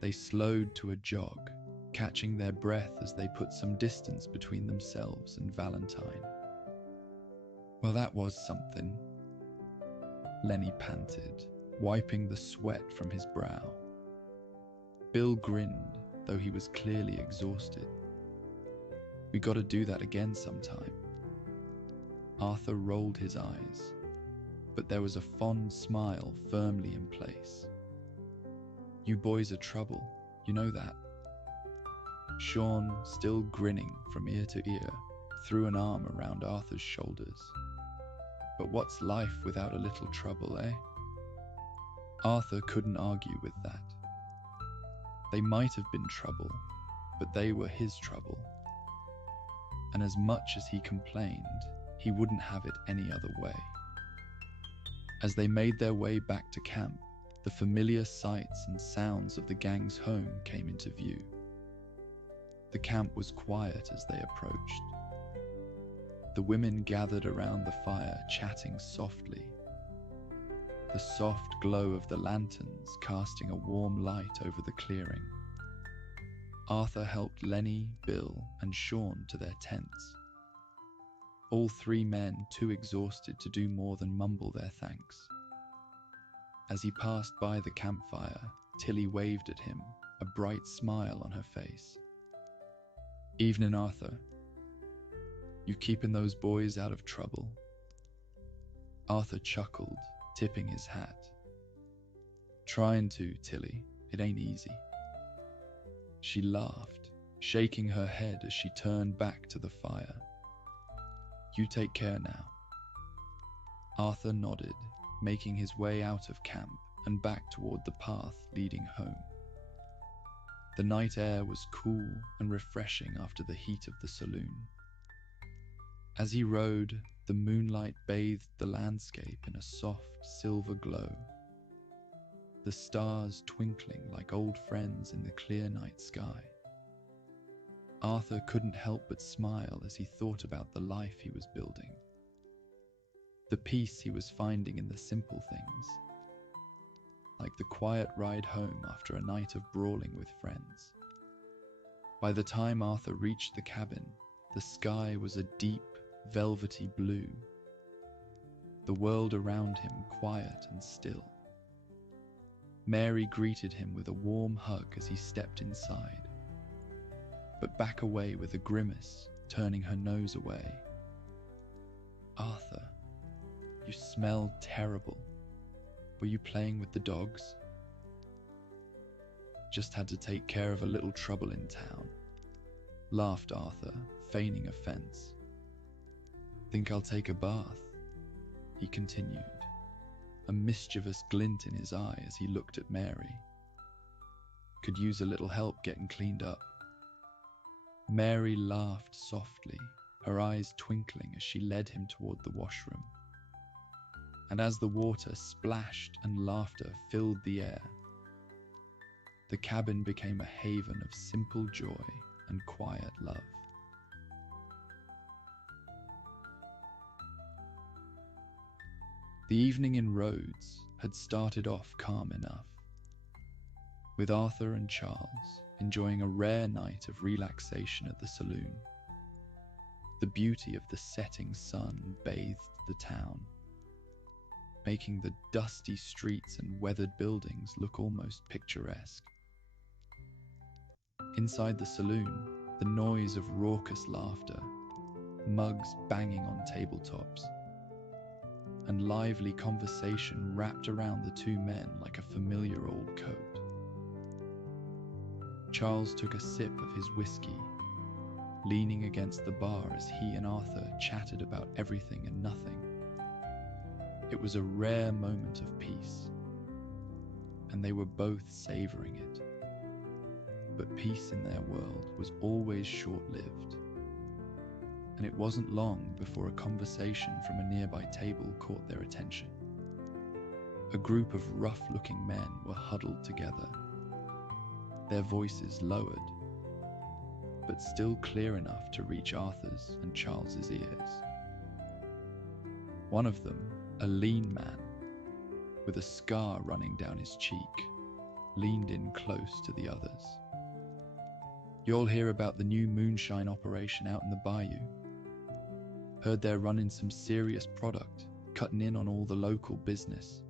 They slowed to a jog, catching their breath as they put some distance between themselves and Valentine. "Well, that was something," Lenny panted, wiping the sweat from his brow. Bill grinned, though he was clearly exhausted. "We gotta do that again sometime." Arthur rolled his eyes, but there was a fond smile firmly in place. "You boys are trouble, you know that." Sean, still grinning from ear to ear, threw an arm around Arthur's shoulders. "But what's life without a little trouble, eh?" Arthur couldn't argue with that. They might have been trouble, but they were his trouble. And as much as he complained, he wouldn't have it any other way. As they made their way back to camp, the familiar sights and sounds of the gang's home came into view. The camp was quiet as they approached. The women gathered around the fire, chatting softly, the soft glow of the lanterns casting a warm light over the clearing. Arthur helped Lenny, Bill, and Sean to their tents, all three men too exhausted to do more than mumble their thanks. As he passed by the campfire, Tilly waved at him, a bright smile on her face. "Evening, Arthur. You keeping those boys out of trouble?" Arthur chuckled, tipping his hat. "Trying to, Tilly. It ain't easy." She laughed, shaking her head as she turned back to the fire. "You take care now." Arthur nodded, making his way out of camp and back toward the path leading home. The night air was cool and refreshing after the heat of the saloon. As he rode, the moonlight bathed the landscape in a soft silver glow, the stars twinkling like old friends in the clear night sky. Arthur couldn't help but smile as he thought about the life he was building, the peace he was finding in the simple things, like the quiet ride home after a night of brawling with friends. By the time Arthur reached the cabin, the sky was a deep, velvety blue, the world around him quiet and still. Mary greeted him with a warm hug as he stepped inside, but back away with a grimace, turning her nose away. "Arthur, you smell terrible. Were you playing with the dogs?" "Just had to take care of a little trouble in town," laughed Arthur, feigning offense. "Think I'll take a bath?" he continued, a mischievous glint in his eye as he looked at Mary. "Could use a little help getting cleaned up." Mary laughed softly, her eyes twinkling as she led him toward the washroom. And as the water splashed and laughter filled the air, the cabin became a haven of simple joy and quiet love. The evening in Rhodes had started off calm enough, with Arthur and Charles enjoying a rare night of relaxation at the saloon. The beauty of the setting sun bathed the town, making the dusty streets and weathered buildings look almost picturesque. Inside the saloon, the noise of raucous laughter, mugs banging on tabletops, and lively conversation wrapped around the two men like a familiar old coat. Charles took a sip of his whiskey, leaning against the bar as he and Arthur chatted about everything and nothing. It was a rare moment of peace, and they were both savoring it. But peace in their world was always short-lived, and it wasn't long before a conversation from a nearby table caught their attention. A group of rough-looking men were huddled together, their voices lowered, but still clear enough to reach Arthur's and Charles's ears. One of them, a lean man, with a scar running down his cheek, leaned in close to the others. "You all hear about the new moonshine operation out in the bayou? Heard they're running some serious product, cutting in on all the local business."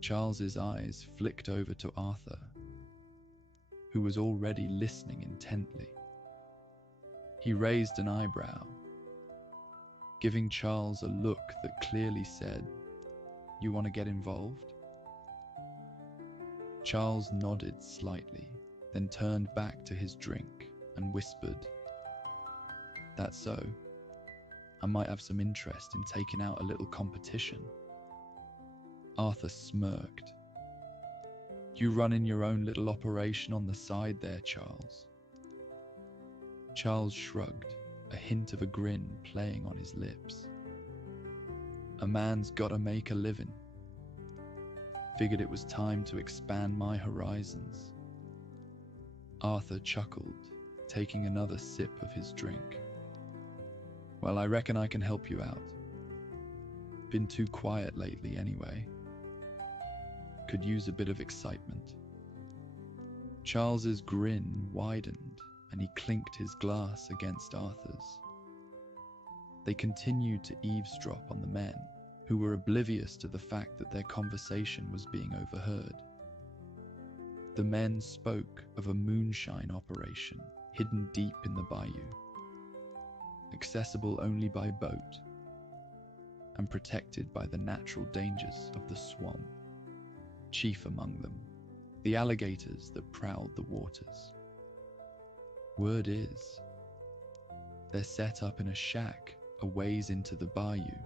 Charles's eyes flicked over to Arthur, who was already listening intently. He raised an eyebrow, giving Charles a look that clearly said, "You want to get involved?" Charles nodded slightly, then turned back to his drink and whispered, "That's so. I might have some interest in taking out a little competition." Arthur smirked. "You running your own little operation on the side there, Charles?" Charles shrugged, a hint of a grin playing on his lips. "A man's gotta make a living. Figured it was time to expand my horizons." Arthur chuckled, taking another sip of his drink. "Well, I reckon I can help you out. Been too quiet lately anyway. Could use a bit of excitement." Charles's grin widened and he clinked his glass against Arthur's. They continued to eavesdrop on the men, who were oblivious to the fact that their conversation was being overheard. The men spoke of a moonshine operation hidden deep in the bayou, accessible only by boat, and protected by the natural dangers of the swamp. Chief among them, the alligators that prowled the waters. Word is, they're set up in a shack a ways into the bayou,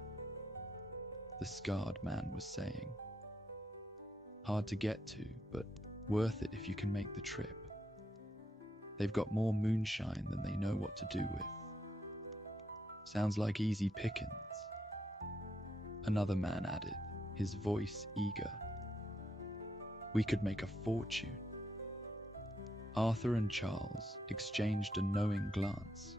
the scarred man was saying. Hard to get to, but worth it if you can make the trip. They've got more moonshine than they know what to do with. Sounds like easy pickings. Another man added, his voice eager. We could make a fortune. Arthur and Charles exchanged a knowing glance,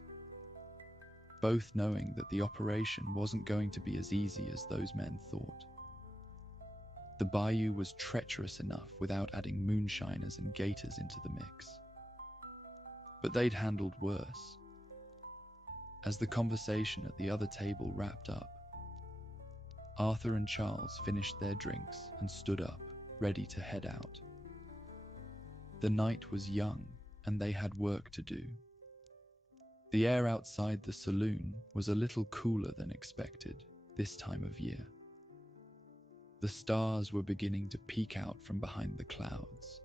both knowing that the operation wasn't going to be as easy as those men thought. The bayou was treacherous enough without adding moonshiners and gators into the mix. But they'd handled worse. As the conversation at the other table wrapped up, Arthur and Charles finished their drinks and stood up, ready to head out. The night was young, and they had work to do. The air outside the saloon was a little cooler than expected this time of year. The stars were beginning to peek out from behind the clouds,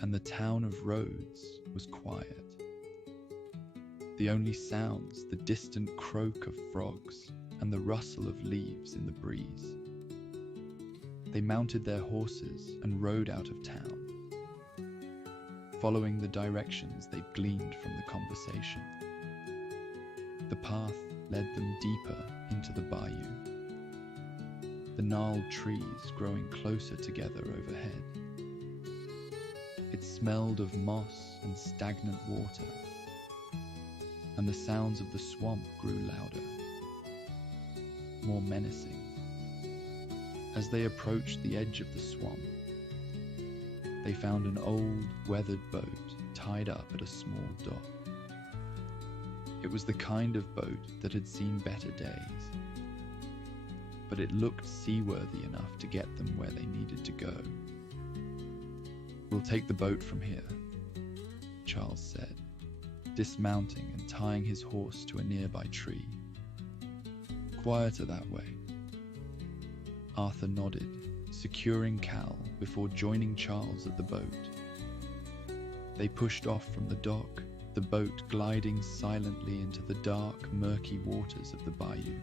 and the town of Rhodes was quiet. The only sounds the distant croak of frogs and the rustle of leaves in the breeze. They mounted their horses and rode out of town, following the directions they'd gleaned from the conversation. The path led them deeper into the bayou, the gnarled trees growing closer together overhead. It smelled of moss and stagnant water, and the sounds of the swamp grew louder, more menacing. As they approached the edge of the swamp, they found an old, weathered boat tied up at a small dock. It was the kind of boat that had seen better days, but it looked seaworthy enough to get them where they needed to go. We'll take the boat from here, Charles said, dismounting and tying his horse to a nearby tree. Quieter that way. Arthur nodded, securing Cal before joining Charles at the boat. They pushed off from the dock, the boat gliding silently into the dark, murky waters of the bayou.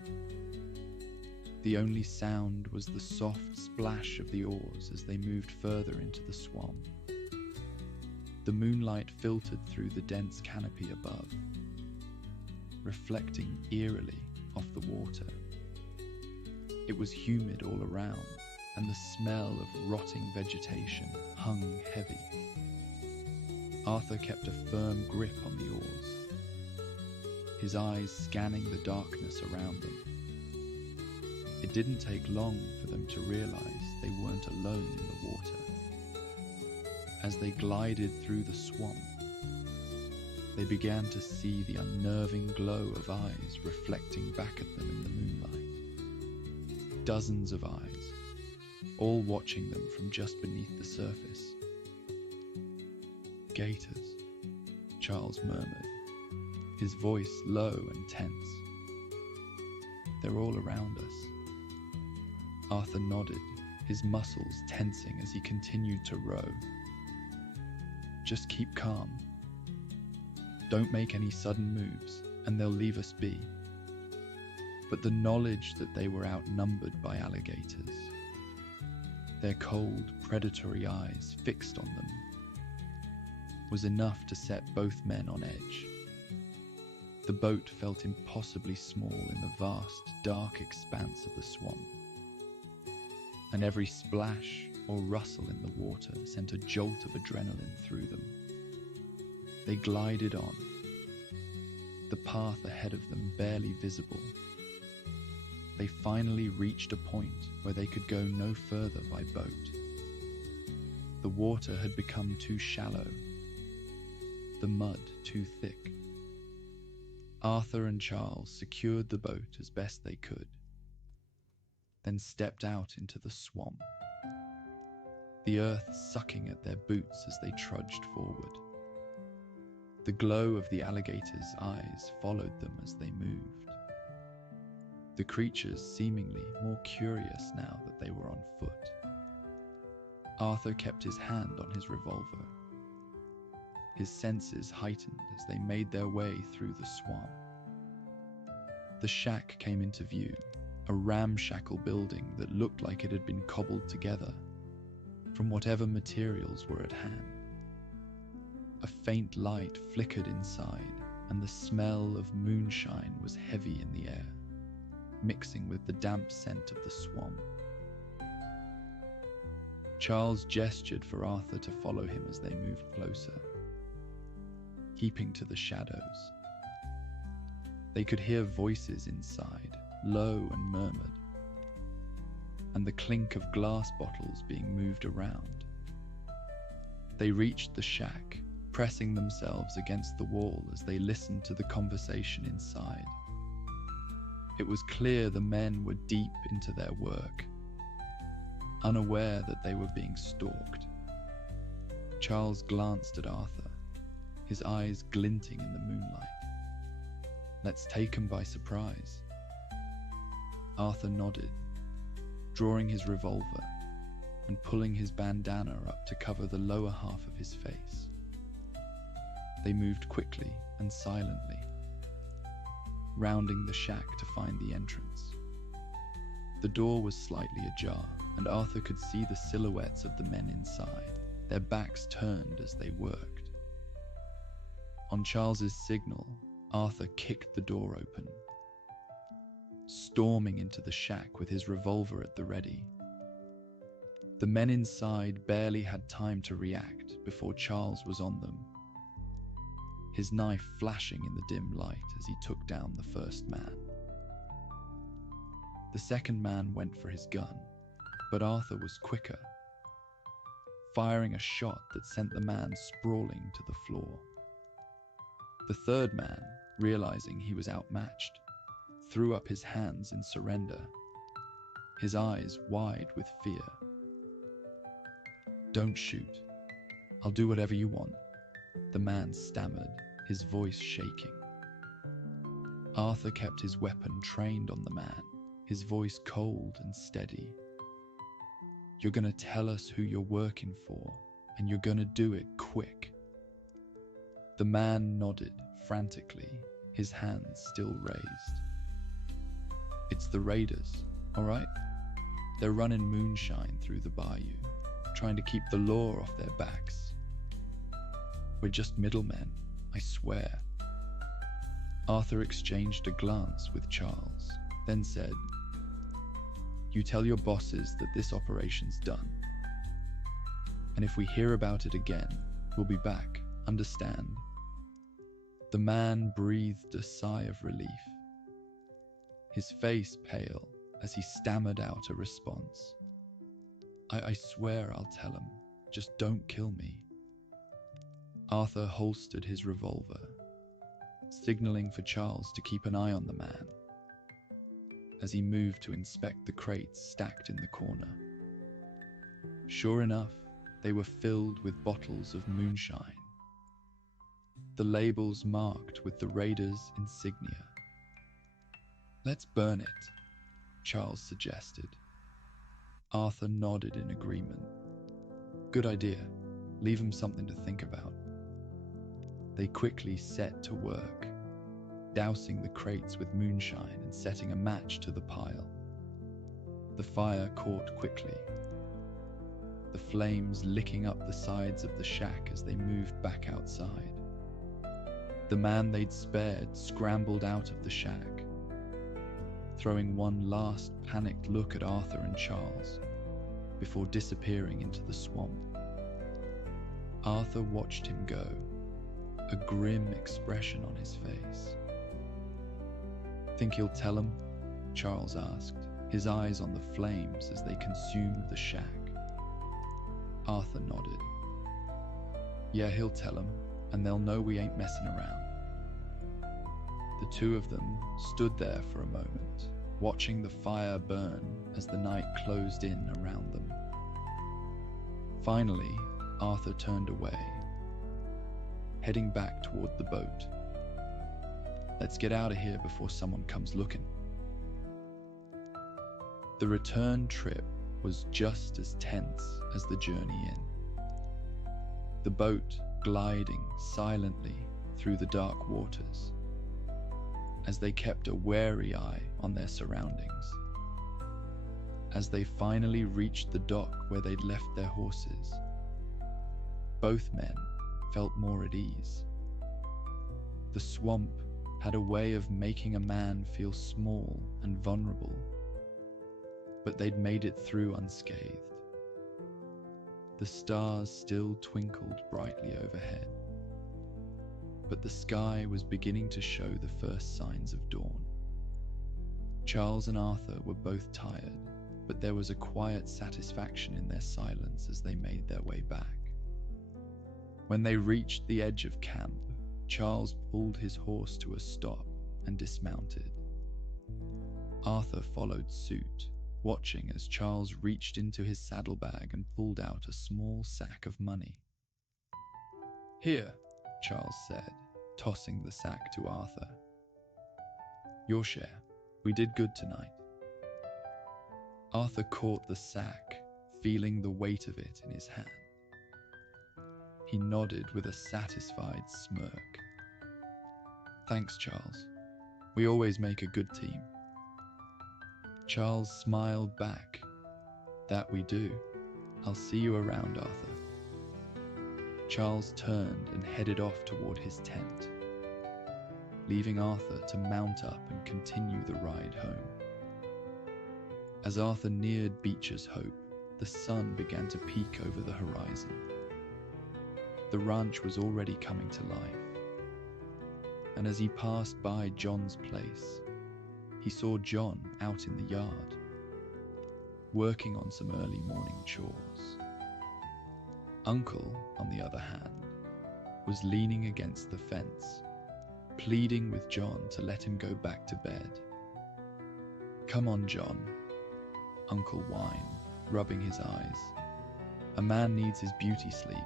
The only sound was the soft splash of the oars as they moved further into the swamp. The moonlight filtered through the dense canopy above, reflecting eerily off the water. It was humid all around, and the smell of rotting vegetation hung heavy. Arthur kept a firm grip on the oars, his eyes scanning the darkness around them. It didn't take long for them to realize they weren't alone in the water. As they glided through the swamp, they began to see the unnerving glow of eyes reflecting back at them in the moonlight. Dozens of eyes, all watching them from just beneath the surface. Gators, Charles murmured, his voice low and tense. They're all around us. Arthur nodded, his muscles tensing as he continued to row. Just keep calm. Don't make any sudden moves, and they'll leave us be. But the knowledge that they were outnumbered by alligators, their cold, predatory eyes fixed on them, was enough to set both men on edge. The boat felt impossibly small in the vast, dark expanse of the swamp, and every splash or rustle in the water sent a jolt of adrenaline through them. They glided on, the path ahead of them barely visible. They finally reached a point where they could go no further by boat. The water had become too shallow, the mud too thick. Arthur and Charles secured the boat as best they could, then stepped out into the swamp, the earth sucking at their boots as they trudged forward. The glow of the alligator's eyes followed them as they moved. the creatures seemingly more curious now that they were on foot. Arthur kept his hand on his revolver. His senses heightened as they made their way through the swamp. The shack came into view, a ramshackle building that looked like it had been cobbled together from whatever materials were at hand. A faint light flickered inside, and the smell of moonshine was heavy in the air, mixing with the damp scent of the swamp. Charles gestured for Arthur to follow him as they moved closer, keeping to the shadows. They could hear voices inside, low and murmured, and the clink of glass bottles being moved around. They reached the shack, pressing themselves against the wall as they listened to the conversation inside. It was clear the men were deep into their work, unaware that they were being stalked. Charles glanced at Arthur, his eyes glinting in the moonlight. "Let's take 'em by surprise." Arthur nodded, drawing his revolver and pulling his bandana up to cover the lower half of his face. They moved quickly and silently, rounding the shack to find the entrance. The door was slightly ajar, and Arthur could see the silhouettes of the men inside, their backs turned as they worked. On Charles's signal, Arthur kicked the door open, storming into the shack with his revolver at the ready. The men inside barely had time to react before Charles was on them, his knife flashing in the dim light as he took down the first man. The second man went for his gun, but Arthur was quicker, firing a shot that sent the man sprawling to the floor. The third man, realizing he was outmatched, threw up his hands in surrender, his eyes wide with fear. "Don't shoot. I'll do whatever you want," the man stammered, his voice shaking. Arthur kept his weapon trained on the man, his voice cold and steady. "You're gonna tell us who you're working for, and you're gonna do it quick." The man nodded frantically, his hands still raised. "It's the raiders, all right? They're running moonshine through the bayou, trying to keep the law off their backs. We're just middlemen, I swear." Arthur exchanged a glance with Charles, then said, "You tell your bosses that this operation's done. And if we hear about it again, we'll be back, understand?" The man breathed a sigh of relief, his face pale as he stammered out a response. I swear I'll tell him. Just don't kill me." Arthur holstered his revolver, signaling for Charles to keep an eye on the man as he moved to inspect the crates stacked in the corner. Sure enough, they were filled with bottles of moonshine, the labels marked with the raiders' insignia. "Let's burn it," Charles suggested. Arthur nodded in agreement. "Good idea. Leave him something to think about." They quickly set to work, dousing the crates with moonshine and setting a match to the pile. The fire caught quickly, the flames licking up the sides of the shack as they moved back outside. The man they'd spared scrambled out of the shack, throwing one last panicked look at Arthur and Charles before disappearing into the swamp. Arthur watched him go, a grim expression on his face. "Think he'll tell him?" Charles asked, his eyes on the flames as they consumed the shack. Arthur nodded. "Yeah, he'll tell him, and they'll know we ain't messing around." The two of them stood there for a moment, watching the fire burn as the night closed in around them. Finally, Arthur turned away, heading back toward the boat. "Let's get out of here before someone comes looking." The return trip was just as tense as the journey in. The boat gliding silently through the dark waters as they kept a wary eye on their surroundings. As they finally reached the dock where they'd left their horses, both men felt more at ease. The swamp had a way of making a man feel small and vulnerable, but they'd made it through unscathed. The stars still twinkled brightly overhead, but the sky was beginning to show the first signs of dawn. Charles and Arthur were both tired, but there was a quiet satisfaction in their silence as they made their way back. When they reached the edge of camp, Charles pulled his horse to a stop and dismounted. Arthur followed suit, watching as Charles reached into his saddlebag and pulled out a small sack of money. "Here," Charles said, tossing the sack to Arthur. "Your share. We did good tonight." Arthur caught the sack, feeling the weight of it in his hand. He nodded with a satisfied smirk. "Thanks, Charles. We always make a good team." Charles smiled back. "That we do. I'll see you around, Arthur." Charles turned and headed off toward his tent, leaving Arthur to mount up and continue the ride home. As Arthur neared Beecher's Hope, the sun began to peek over the horizon. The ranch was already coming to life, and as he passed by John's place, he saw John out in the yard, working on some early morning chores. Uncle, on the other hand, was leaning against the fence, pleading with John to let him go back to bed. "Come on, John," Uncle whined, rubbing his eyes. "A man needs his beauty sleep."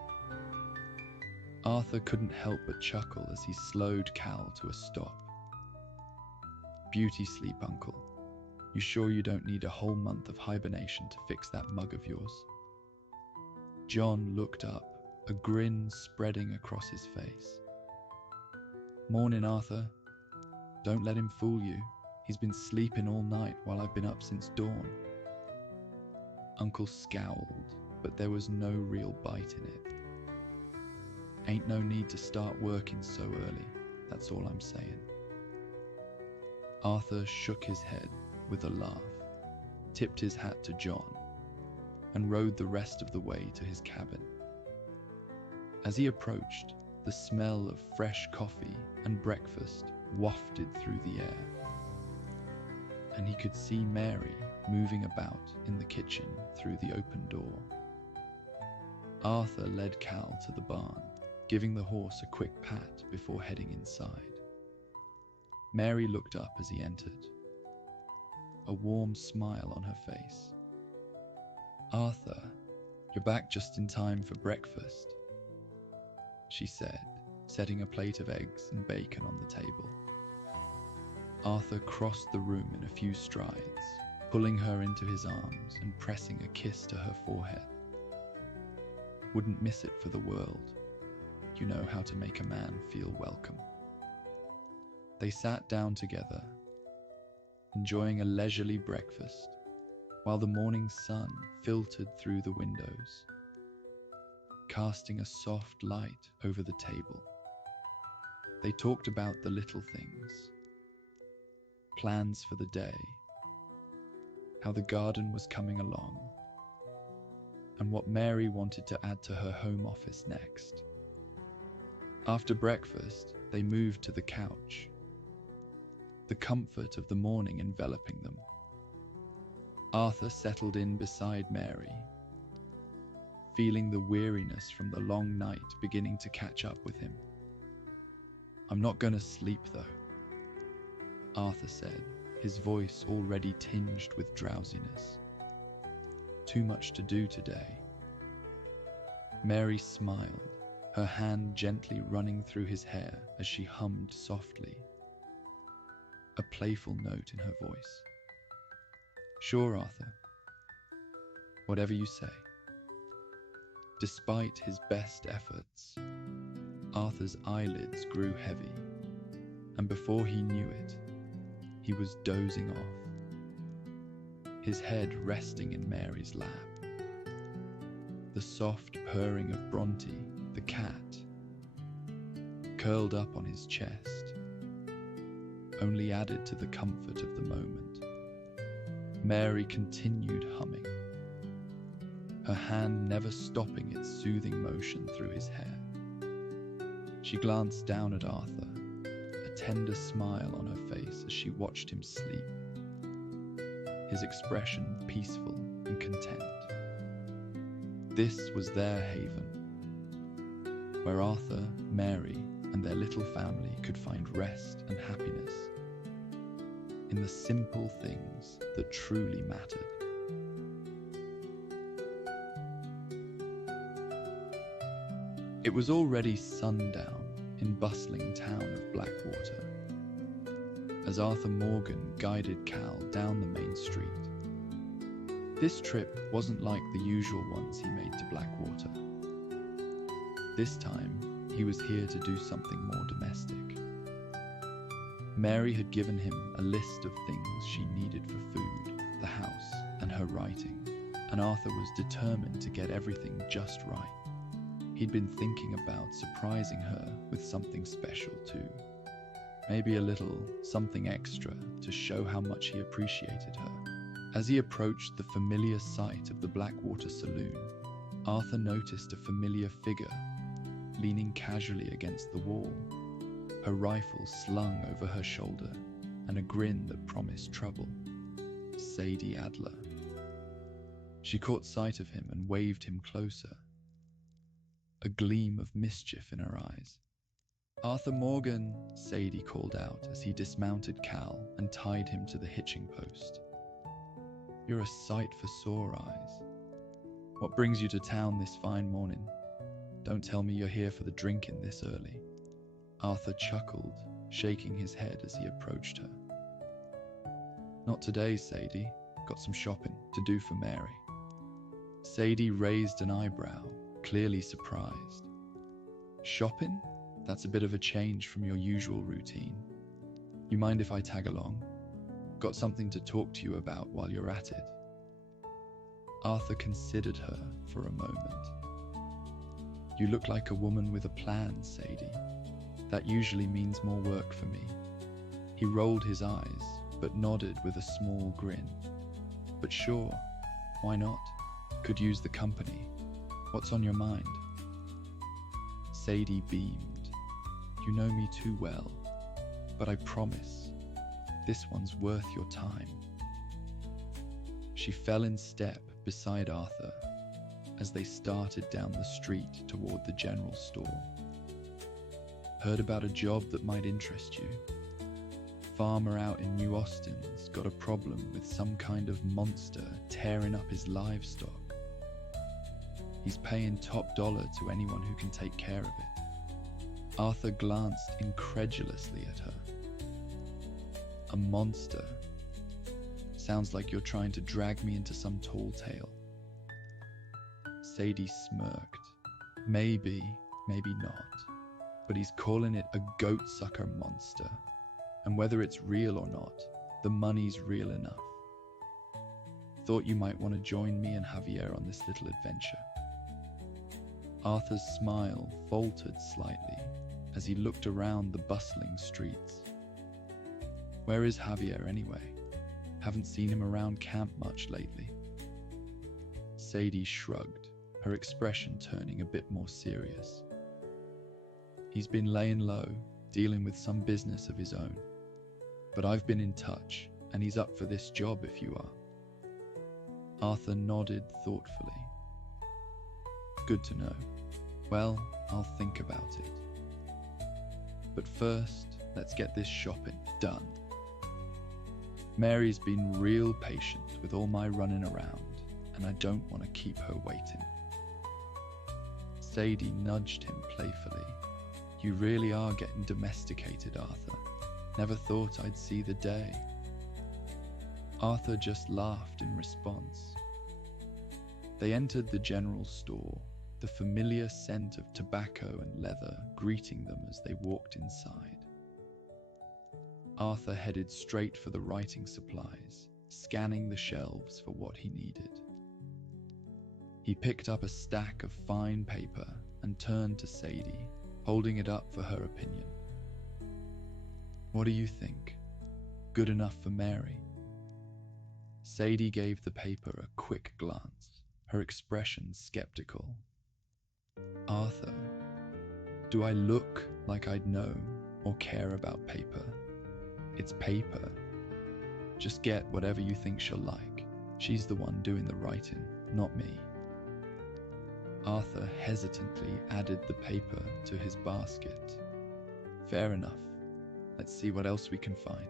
Arthur couldn't help but chuckle as he slowed Cal to a stop. "Beauty sleep, Uncle. You sure you don't need a whole month of hibernation to fix that mug of yours?" John looked up, a grin spreading across his face. "Morning, Arthur. Don't let him fool you. He's been sleeping all night while I've been up since dawn." Uncle scowled, but there was no real bite in it. "Ain't no need to start working so early, that's all I'm saying." Arthur shook his head with a laugh, tipped his hat to John, and rode the rest of the way to his cabin. As he approached, the smell of fresh coffee and breakfast wafted through the air, and he could see Mary moving about in the kitchen through the open door. Arthur led Cal to the barn, giving the horse a quick pat before heading inside. Mary looked up as he entered, a warm smile on her face. "Arthur, you're back just in time for breakfast," she said, setting a plate of eggs and bacon on the table. Arthur crossed the room in a few strides, pulling her into his arms and pressing a kiss to her forehead. "Wouldn't miss it for the world. You know how to make a man feel welcome." They sat down together, enjoying a leisurely breakfast, while the morning sun filtered through the windows, casting a soft light over the table. They talked about the little things, plans for the day, how the garden was coming along, and what Mary wanted to add to her home office next. After breakfast, they moved to the couch, the comfort of the morning enveloping them. Arthur settled in beside Mary, feeling the weariness from the long night beginning to catch up with him. "I'm not going to sleep, though," Arthur said, his voice already tinged with drowsiness. "Too much to do today." Mary smiled, her hand gently running through his hair as she hummed softly, a playful note in her voice. Sure, Arthur. Whatever you say. Despite his best efforts, Arthur's eyelids grew heavy, and before he knew it, he was dozing off, his head resting in Mary's lap. The soft purring of Bronte, the cat, curled up on his chest, only added to the comfort of the moment. Mary continued humming, her hand never stopping its soothing motion through his hair. She glanced down at Arthur, a tender smile on her face as she watched him sleep, his expression peaceful and content. This was their haven, where Arthur, Mary, and their little family could find rest and happiness in the simple things that truly mattered. It was already sundown in bustling town of Blackwater, as Arthur Morgan guided Cal down the main street. This trip wasn't like the usual ones he made to Blackwater. This time, he was here to do something more domestic. Mary had given him a list of things she needed for food, the house, and her writing, and Arthur was determined to get everything just right. He'd been thinking about surprising her with something special too. Maybe a little something extra to show how much he appreciated her. As he approached the familiar site of the Blackwater Saloon, Arthur noticed a familiar figure leaning casually against the wall, her rifle slung over her shoulder, and a grin that promised trouble. Sadie Adler. She caught sight of him and waved him closer, a gleam of mischief in her eyes. "Arthur Morgan," Sadie called out as he dismounted Cal and tied him to the hitching post. "You're a sight for sore eyes. What brings you to town this fine morning? Don't tell me you're here for the drinking this early." Arthur chuckled, shaking his head as he approached her. "Not today, Sadie. Got some shopping to do for Mary." Sadie raised an eyebrow, clearly surprised. "Shopping? That's a bit of a change from your usual routine. You mind if I tag along? Got something to talk to you about while you're at it." Arthur considered her for a moment. "You look like a woman with a plan, Sadie. That usually means more work for me." He rolled his eyes, but nodded with a small grin. "But sure, why not? Could use the company. What's on your mind?" Sadie beamed. "You know me too well, but I promise, this one's worth your time." She fell in step beside Arthur as they started down the street toward the general store. "Heard about a job that might interest you. Farmer out in New Austin's got a problem with some kind of monster tearing up his livestock. He's paying top dollar to anyone who can take care of it." Arthur glanced incredulously at her. "A monster? Sounds like you're trying to drag me into some tall tale." Sadie smirked. "Maybe, maybe not. But he's calling it a goat-sucker monster. And whether it's real or not, the money's real enough. Thought you might want to join me and Javier on this little adventure." Arthur's smile faltered slightly as he looked around the bustling streets. "Where is Javier anyway? Haven't seen him around camp much lately." Sadie shrugged, her expression turning a bit more serious. "He's been laying low, dealing with some business of his own. But I've been in touch, and he's up for this job if you are." Arthur nodded thoughtfully. "Good to know. Well, I'll think about it. But first, let's get this shopping done. Mary's been real patient with all my running around, and I don't want to keep her waiting." Sadie nudged him playfully. "You really are getting domesticated, Arthur. Never thought I'd see the day." Arthur just laughed in response. They entered the general store, the familiar scent of tobacco and leather greeting them as they walked inside. Arthur headed straight for the writing supplies, scanning the shelves for what he needed. He picked up a stack of fine paper and turned to Sadie, holding it up for her opinion. "What do you think? Good enough for Mary?" Sadie gave the paper a quick glance, her expression skeptical. "Arthur, do I look like I'd know or care about paper? It's paper. Just get whatever you think she'll like. She's the one doing the writing, not me." Arthur hesitantly added the paper to his basket. "Fair enough. Let's see what else we can find."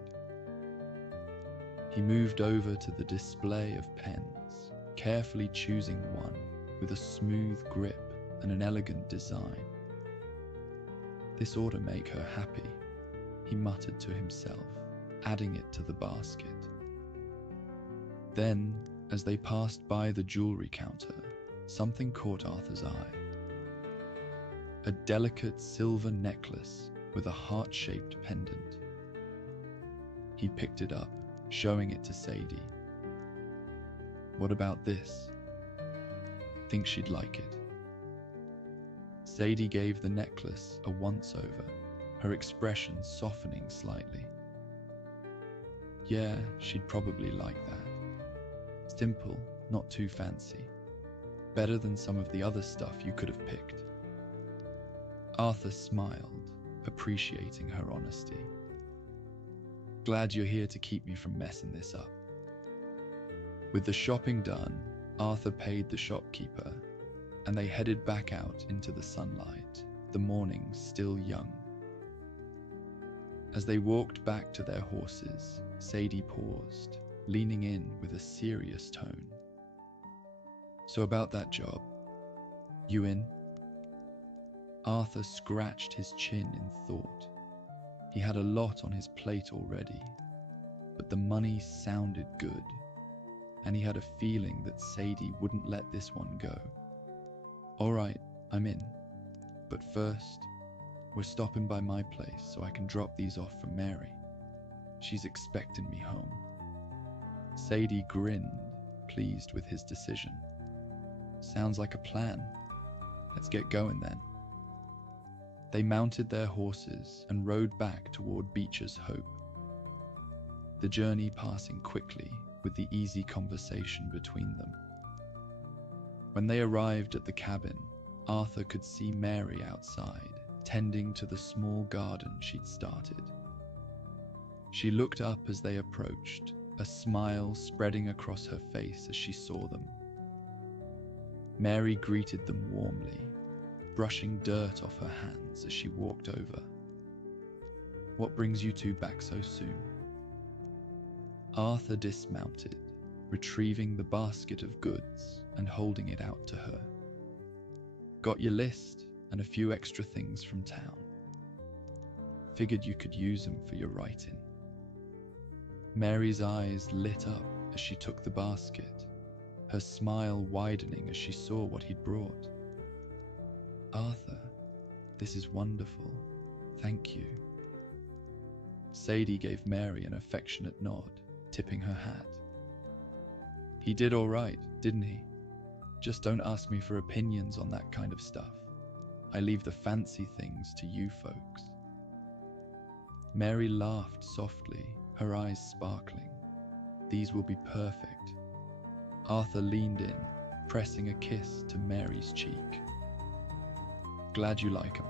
He moved over to the display of pens, carefully choosing one with a smooth grip and an elegant design. "This ought to make her happy," he muttered to himself, adding it to the basket. Then, as they passed by the jewelry counter, something caught Arthur's eye. A delicate silver necklace with a heart-shaped pendant. He picked it up, showing it to Sadie. "What about this? Think she'd like it?" Sadie gave the necklace a once-over, her expression softening slightly. "Yeah, she'd probably like that. Simple, not too fancy. Better than some of the other stuff you could have picked." Arthur smiled, appreciating her honesty. "Glad you're here to keep me from messing this up." With the shopping done, Arthur paid the shopkeeper, and they headed back out into the sunlight, the morning still young. As they walked back to their horses, Sadie paused, leaning in with a serious tone. "So about that job, you in?" Arthur scratched his chin in thought. He had a lot on his plate already, but the money sounded good, and he had a feeling that Sadie wouldn't let this one go. "All right, I'm in. But first, we're stopping by my place so I can drop these off for Mary. She's expecting me home." Sadie grinned, pleased with his decision. "Sounds like a plan. Let's get going then." They mounted their horses and rode back toward Beecher's Hope, the journey passing quickly with the easy conversation between them. When they arrived at the cabin, Arthur could see Mary outside, tending to the small garden she'd started. She looked up as they approached, a smile spreading across her face as she saw them. Mary greeted them warmly, brushing dirt off her hands as she walked over. "What brings you two back so soon?" Arthur dismounted, retrieving the basket of goods and holding it out to her. "Got your list and a few extra things from town. Figured you could use them for your writing." Mary's eyes lit up as she took the basket, her smile widening as she saw what he'd brought. "Arthur, this is wonderful. Thank you." Sadie gave Mary an affectionate nod, tipping her hat. "He did all right, didn't he? Just don't ask me for opinions on that kind of stuff. I leave the fancy things to you folks." Mary laughed softly, her eyes sparkling. "These will be perfect." Arthur leaned in, pressing a kiss to Mary's cheek. "Glad you like 'em.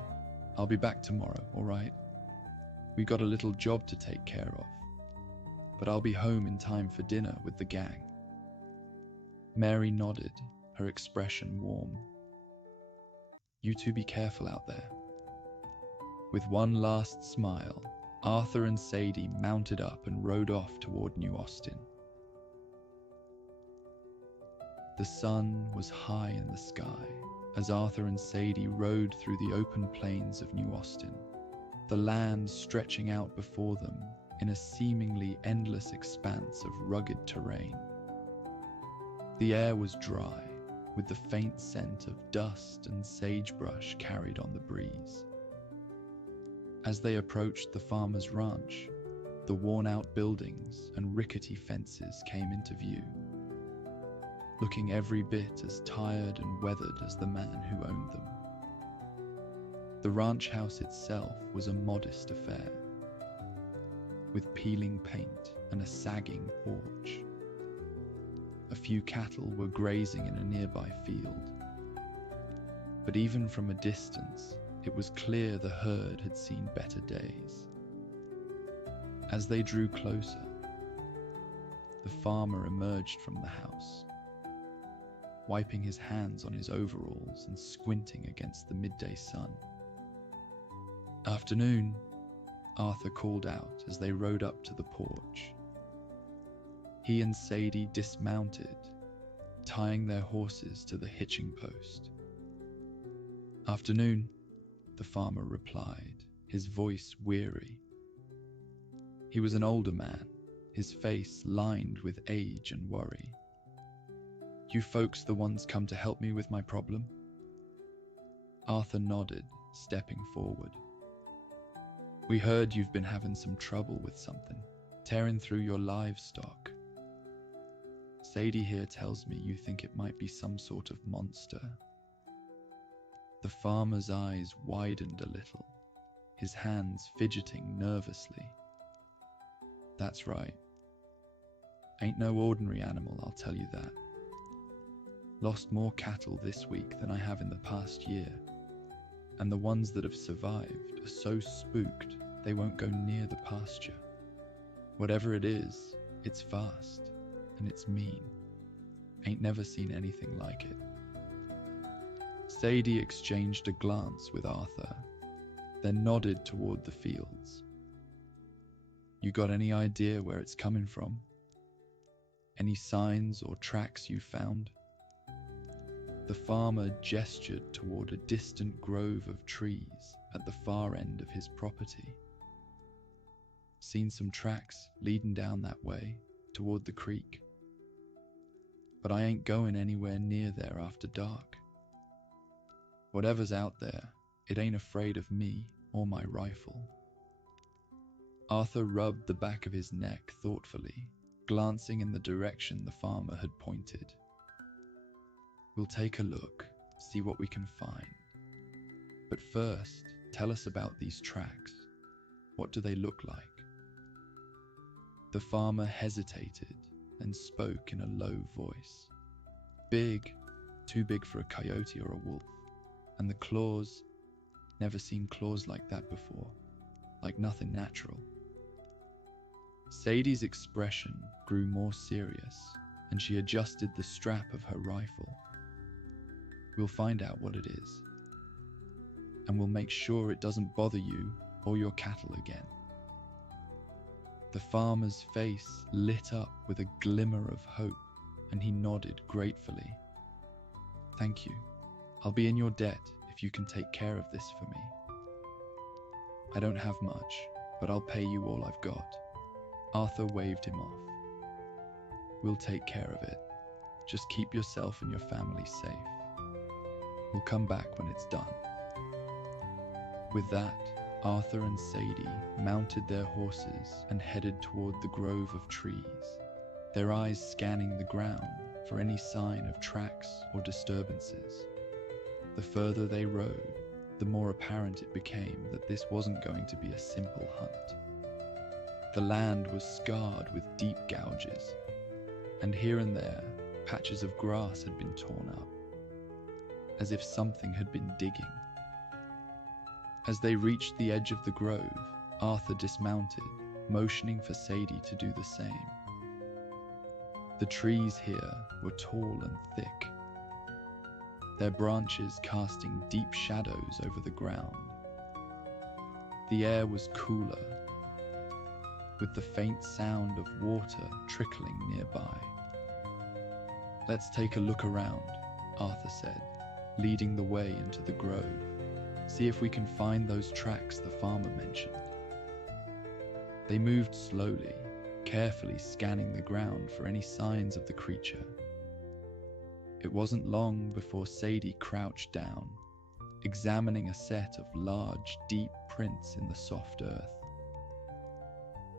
I'll be back tomorrow, all right? We got a little job to take care of, but I'll be home in time for dinner with the gang." Mary nodded, her expression warm. "You two be careful out there." With one last smile, Arthur and Sadie mounted up and rode off toward New Austin. The sun was high in the sky as Arthur and Sadie rode through the open plains of New Austin, the land stretching out before them in a seemingly endless expanse of rugged terrain. The air was dry, with the faint scent of dust and sagebrush carried on the breeze. As they approached the farmer's ranch, the worn-out buildings and rickety fences came into view, looking every bit as tired and weathered as the man who owned them. The ranch house itself was a modest affair, with peeling paint and a sagging porch. A few cattle were grazing in a nearby field, but even from a distance, it was clear the herd had seen better days. As they drew closer, the farmer emerged from the house, wiping his hands on his overalls and squinting against the midday sun. "Afternoon," Arthur called out as they rode up to the porch. He and Sadie dismounted, tying their horses to the hitching post. "Afternoon," the farmer replied, his voice weary. He was an older man, his face lined with age and worry. "You folks the ones come to help me with my problem?" Arthur nodded, stepping forward. "We heard you've been having some trouble with something, tearing through your livestock. Sadie here tells me you think it might be some sort of monster." The farmer's eyes widened a little, his hands fidgeting nervously. "That's right. Ain't no ordinary animal, I'll tell you that. Lost more cattle this week than I have in the past year, and the ones that have survived are so spooked they won't go near the pasture. Whatever it is, it's fast, and it's mean. Ain't never seen anything like it." Sadie exchanged a glance with Arthur, then nodded toward the fields. "You got any idea where it's coming from? Any signs or tracks you found?" The farmer gestured toward a distant grove of trees at the far end of his property. "Seen some tracks leading down that way, toward the creek. But I ain't going anywhere near there after dark. Whatever's out there, it ain't afraid of me or my rifle." Arthur rubbed the back of his neck thoughtfully, glancing in the direction the farmer had pointed. "We'll take a look, see what we can find. But first, tell us about these tracks. What do they look like?" The farmer hesitated and spoke in a low voice. "Big, too big for a coyote or a wolf. And the claws, never seen claws like that before, like nothing natural." Sadie's expression grew more serious, and she adjusted the strap of her rifle. "We'll find out what it is, and we'll make sure it doesn't bother you or your cattle again." The farmer's face lit up with a glimmer of hope, and he nodded gratefully. "Thank you. I'll be in your debt if you can take care of this for me. I don't have much, but I'll pay you all I've got." Arthur waved him off. "We'll take care of it. Just keep yourself and your family safe. We'll come back when it's done." With that, Arthur and Sadie mounted their horses and headed toward the grove of trees, their eyes scanning the ground for any sign of tracks or disturbances. The further they rode, the more apparent it became that this wasn't going to be a simple hunt. The land was scarred with deep gouges, and here and there, patches of grass had been torn up, as if something had been digging. As they reached the edge of the grove, Arthur dismounted, motioning for Sadie to do the same. The trees here were tall and thick, their branches casting deep shadows over the ground. The air was cooler, with the faint sound of water trickling nearby. "Let's take a look around," Arthur said, leading the way into the grove. "See if we can find those tracks the farmer mentioned." They moved slowly, carefully scanning the ground for any signs of the creature. It wasn't long before Sadie crouched down, examining a set of large, deep prints in the soft earth.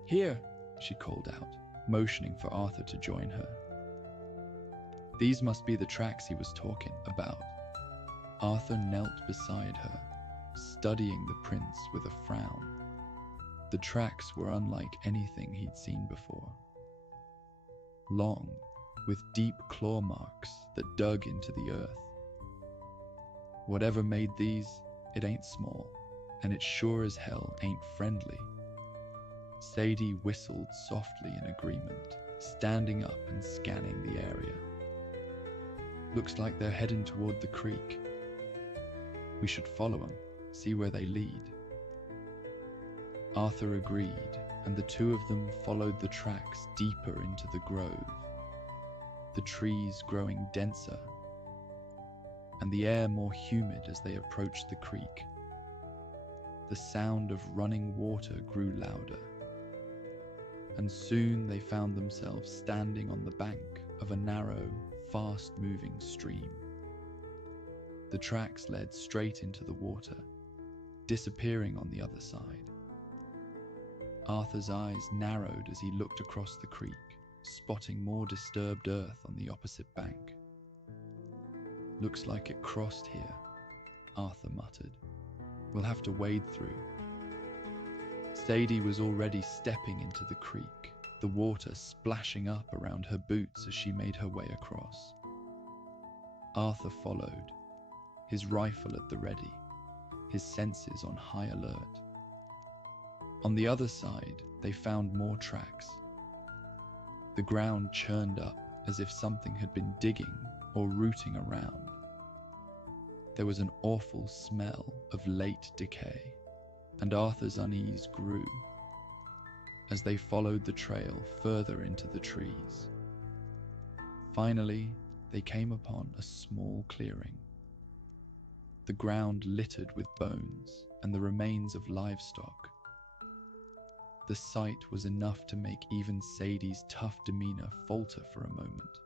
"Here," she called out, motioning for Arthur to join her. These must be the tracks he was talking about. Arthur knelt beside her, studying the prints with a frown. The tracks were unlike anything he'd seen before. Long, with deep claw marks that dug into the earth. Whatever made these, it ain't small, and it sure as hell ain't friendly. Sadie whistled softly in agreement, standing up and scanning the area. "Looks like they're heading toward the creek. We should follow them, see where they lead." Arthur agreed, and the two of them followed the tracks deeper into the grove, the trees growing denser, and the air more humid as they approached the creek. The sound of running water grew louder, and soon they found themselves standing on the bank of a narrow, fast-moving stream. The tracks led straight into the water, disappearing on the other side. Arthur's eyes narrowed as he looked across the creek, spotting more disturbed earth on the opposite bank. "Looks like it crossed here," Arthur muttered. "We'll have to wade through." Sadie was already stepping into the creek, the water splashing up around her boots as she made her way across. Arthur followed, his rifle at the ready, his senses on high alert. On the other side, they found more tracks. The ground churned up as if something had been digging or rooting around. There was an awful smell of late decay, and Arthur's unease grew as they followed the trail further into the trees. Finally, they came upon a small clearing, the ground littered with bones and the remains of livestock. The sight was enough to make even Sadie's tough demeanor falter for a moment.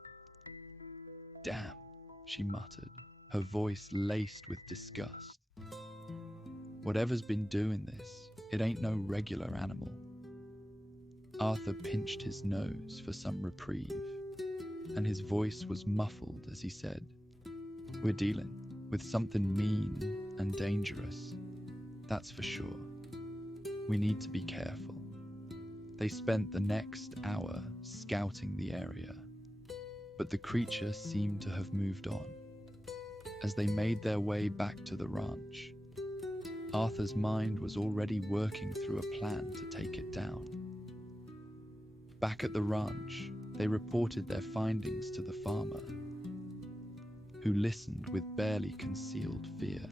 "Damn," she muttered, her voice laced with disgust. "Whatever's been doing this, it ain't no regular animal." Arthur pinched his nose for some reprieve, and his voice was muffled as he said, "We're dealing with something mean and dangerous, that's for sure. We need to be careful." They spent the next hour scouting the area, but the creature seemed to have moved on. As they made their way back to the ranch, Arthur's mind was already working through a plan to take it down. Back at the ranch, they reported their findings to the farmer, who listened with barely concealed fear.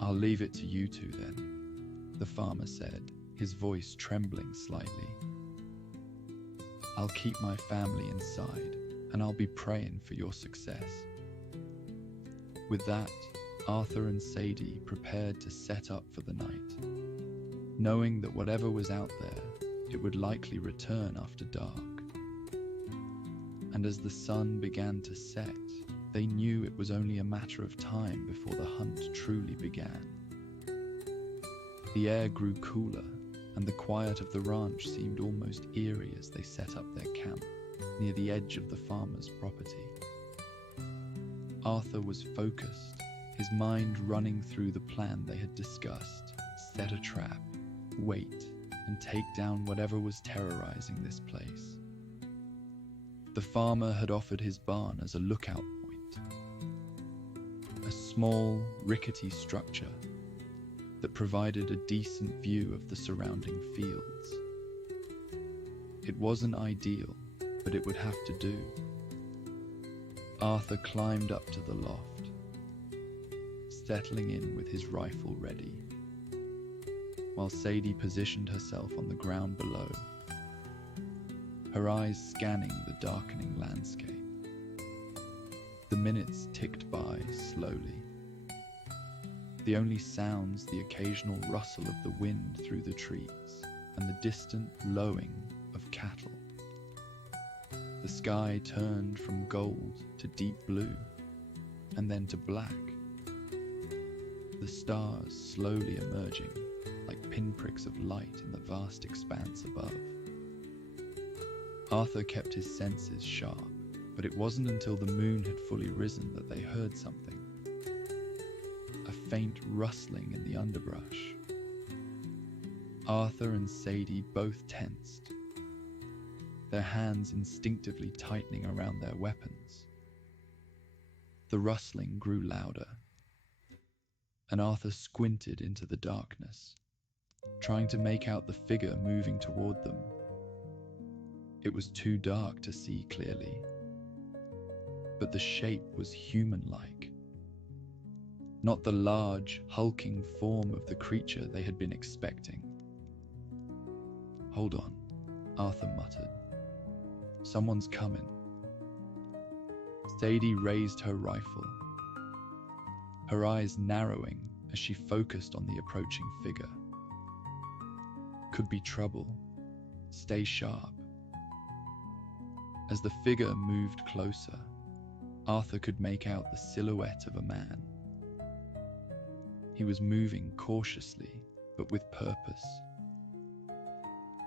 "I'll leave it to you two then," the farmer said, his voice trembling slightly. "I'll keep my family inside, and I'll be praying for your success." With that, Arthur and Sadie prepared to set up for the night, knowing that whatever was out there, it would likely return after dark. And as the sun began to set, they knew it was only a matter of time before the hunt truly began. The air grew cooler, and the quiet of the ranch seemed almost eerie as they set up their camp near the edge of the farmer's property. Arthur was focused, his mind running through the plan they had discussed: set a trap, wait, and take down whatever was terrorizing this place. The farmer had offered his barn as a lookout point, a small, rickety structure that provided a decent view of the surrounding fields. It wasn't ideal, but it would have to do. Arthur climbed up to the loft, settling in with his rifle ready, while Sadie positioned herself on the ground below, her eyes scanning the darkening landscape. The minutes ticked by slowly, the only sounds the occasional rustle of the wind through the trees and the distant lowing of cattle. The sky turned from gold to deep blue, and then to black. The stars slowly emerging like pinpricks of light in the vast expanse above. Arthur kept his senses sharp, but it wasn't until the moon had fully risen that they heard something. A faint rustling in the underbrush. Arthur and Sadie both tensed, their hands instinctively tightening around their weapons. The rustling grew louder, and Arthur squinted into the darkness, trying to make out the figure moving toward them. It was too dark to see clearly, but the shape was human-like, not the large, hulking form of the creature they had been expecting. "Hold on," Arthur muttered. "Someone's coming." Sadie raised her rifle, her eyes narrowing as she focused on the approaching figure. Could be trouble. Stay sharp. As the figure moved closer, Arthur could make out the silhouette of a man. He was moving cautiously, but with purpose.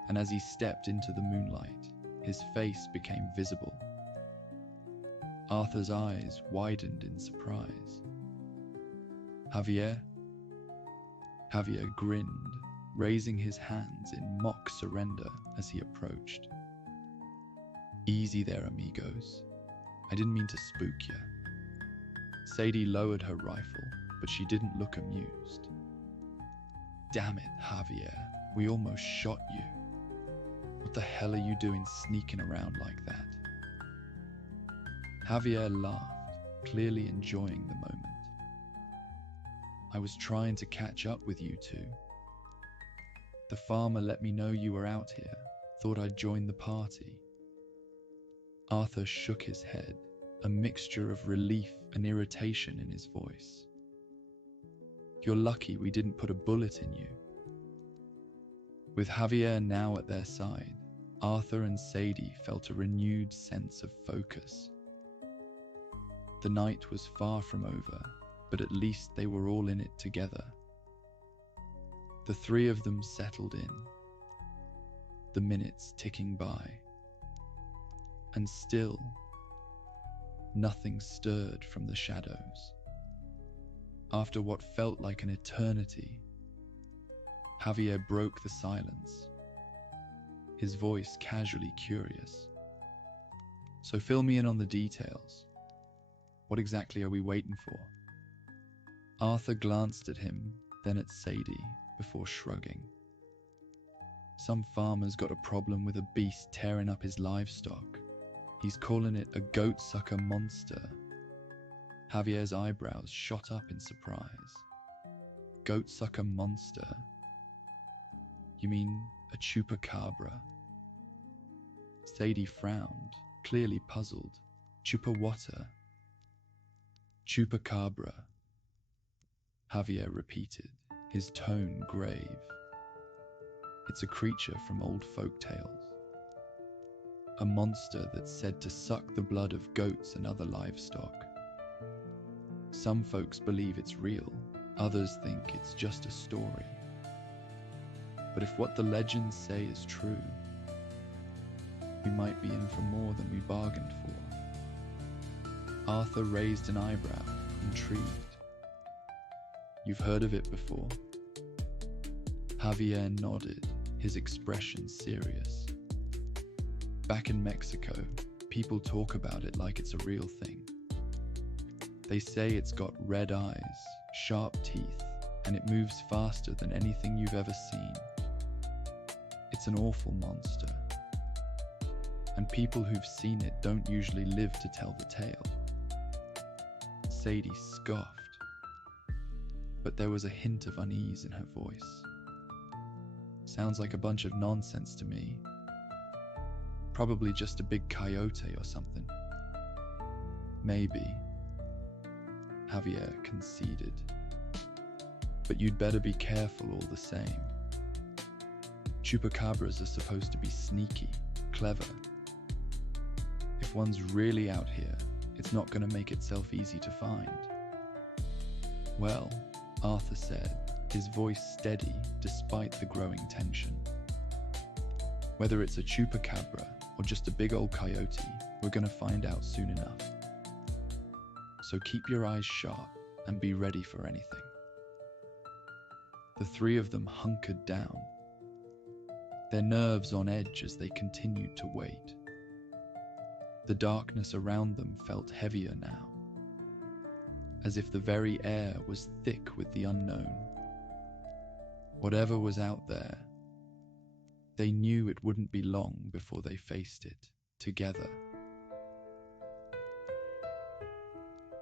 And as he stepped into the moonlight, his face became visible. Arthur's eyes widened in surprise. "Javier?" Javier grinned, raising his hands in mock surrender as he approached. "Easy there, amigos. I didn't mean to spook you." Sadie lowered her rifle, but she didn't look amused. "Damn it, Javier, we almost shot you. What the hell are you doing sneaking around like that?" Javier laughed, clearly enjoying the moment. "I was trying to catch up with you two. The farmer let me know you were out here, thought I'd join the party." Arthur shook his head, a mixture of relief and irritation in his voice. "You're lucky we didn't put a bullet in you." With Javier now at their side, Arthur and Sadie felt a renewed sense of focus. The night was far from over, but at least they were all in it together. The three of them settled in, the minutes ticking by. And still, nothing stirred from the shadows. After what felt like an eternity, Javier broke the silence, his voice casually curious. "So fill me in on the details. What exactly are we waiting for?" Arthur glanced at him, then at Sadie, before shrugging. "Some farmer's got a problem with a beast tearing up his livestock. He's calling it a goat-sucker monster." Javier's eyebrows shot up in surprise. "Goat-sucker monster? You mean a chupacabra?" Sadie frowned, clearly puzzled. "Chupawata?" "Chupacabra," Javier repeated, his tone grave. "It's a creature from old folk tales. A monster that's said to suck the blood of goats and other livestock. Some folks believe it's real, others think it's just a story. But if what the legends say is true, we might be in for more than we bargained for." Arthur raised an eyebrow, intrigued. "You've heard of it before?" Javier nodded, his expression serious. "Back in Mexico, people talk about it like it's a real thing. They say it's got red eyes, sharp teeth, and it moves faster than anything you've ever seen. It's an awful monster. And people who've seen it don't usually live to tell the tale." Sadie scoffed, but there was a hint of unease in her voice. "Sounds like a bunch of nonsense to me. Probably just a big coyote or something." "Maybe," Javier conceded. "But you'd better be careful all the same. Chupacabras are supposed to be sneaky, clever. If one's really out here, it's not going to make itself easy to find. Well, Arthur said, his voice steady despite the growing tension. Whether it's a chupacabra or just a big old coyote, we're going to find out soon enough. So keep your eyes sharp and be ready for anything. The three of them hunkered down, their nerves on edge as they continued to wait. The darkness around them felt heavier now, as if the very air was thick with the unknown. Whatever was out there, they knew it wouldn't be long before they faced it together.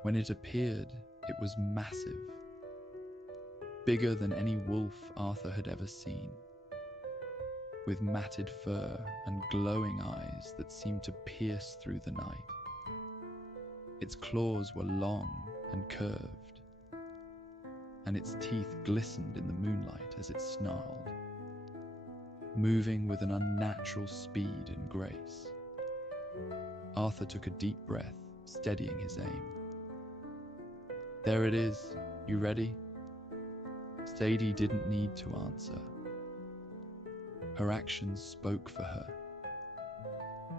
When it appeared, it was massive, bigger than any wolf Arthur had ever seen, with matted fur and glowing eyes that seemed to pierce through the night. Its claws were long and curved, and its teeth glistened in the moonlight as it snarled, moving with an unnatural speed and grace. Arthur took a deep breath, steadying his aim. There it is. You ready? Sadie didn't need to answer. Her actions spoke for her.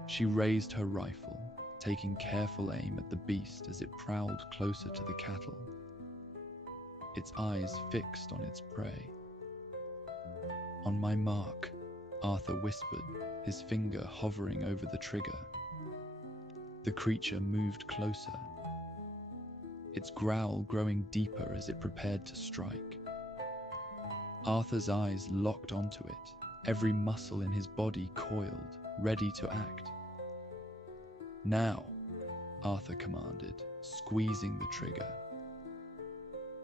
She raised her rifle, taking careful aim at the beast as it prowled closer to the cattle, its eyes fixed on its prey. On my mark, Arthur whispered, his finger hovering over the trigger. The creature moved closer, its growl growing deeper as it prepared to strike. Arthur's eyes locked onto it, every muscle in his body coiled, ready to act. Now, Arthur commanded, squeezing the trigger.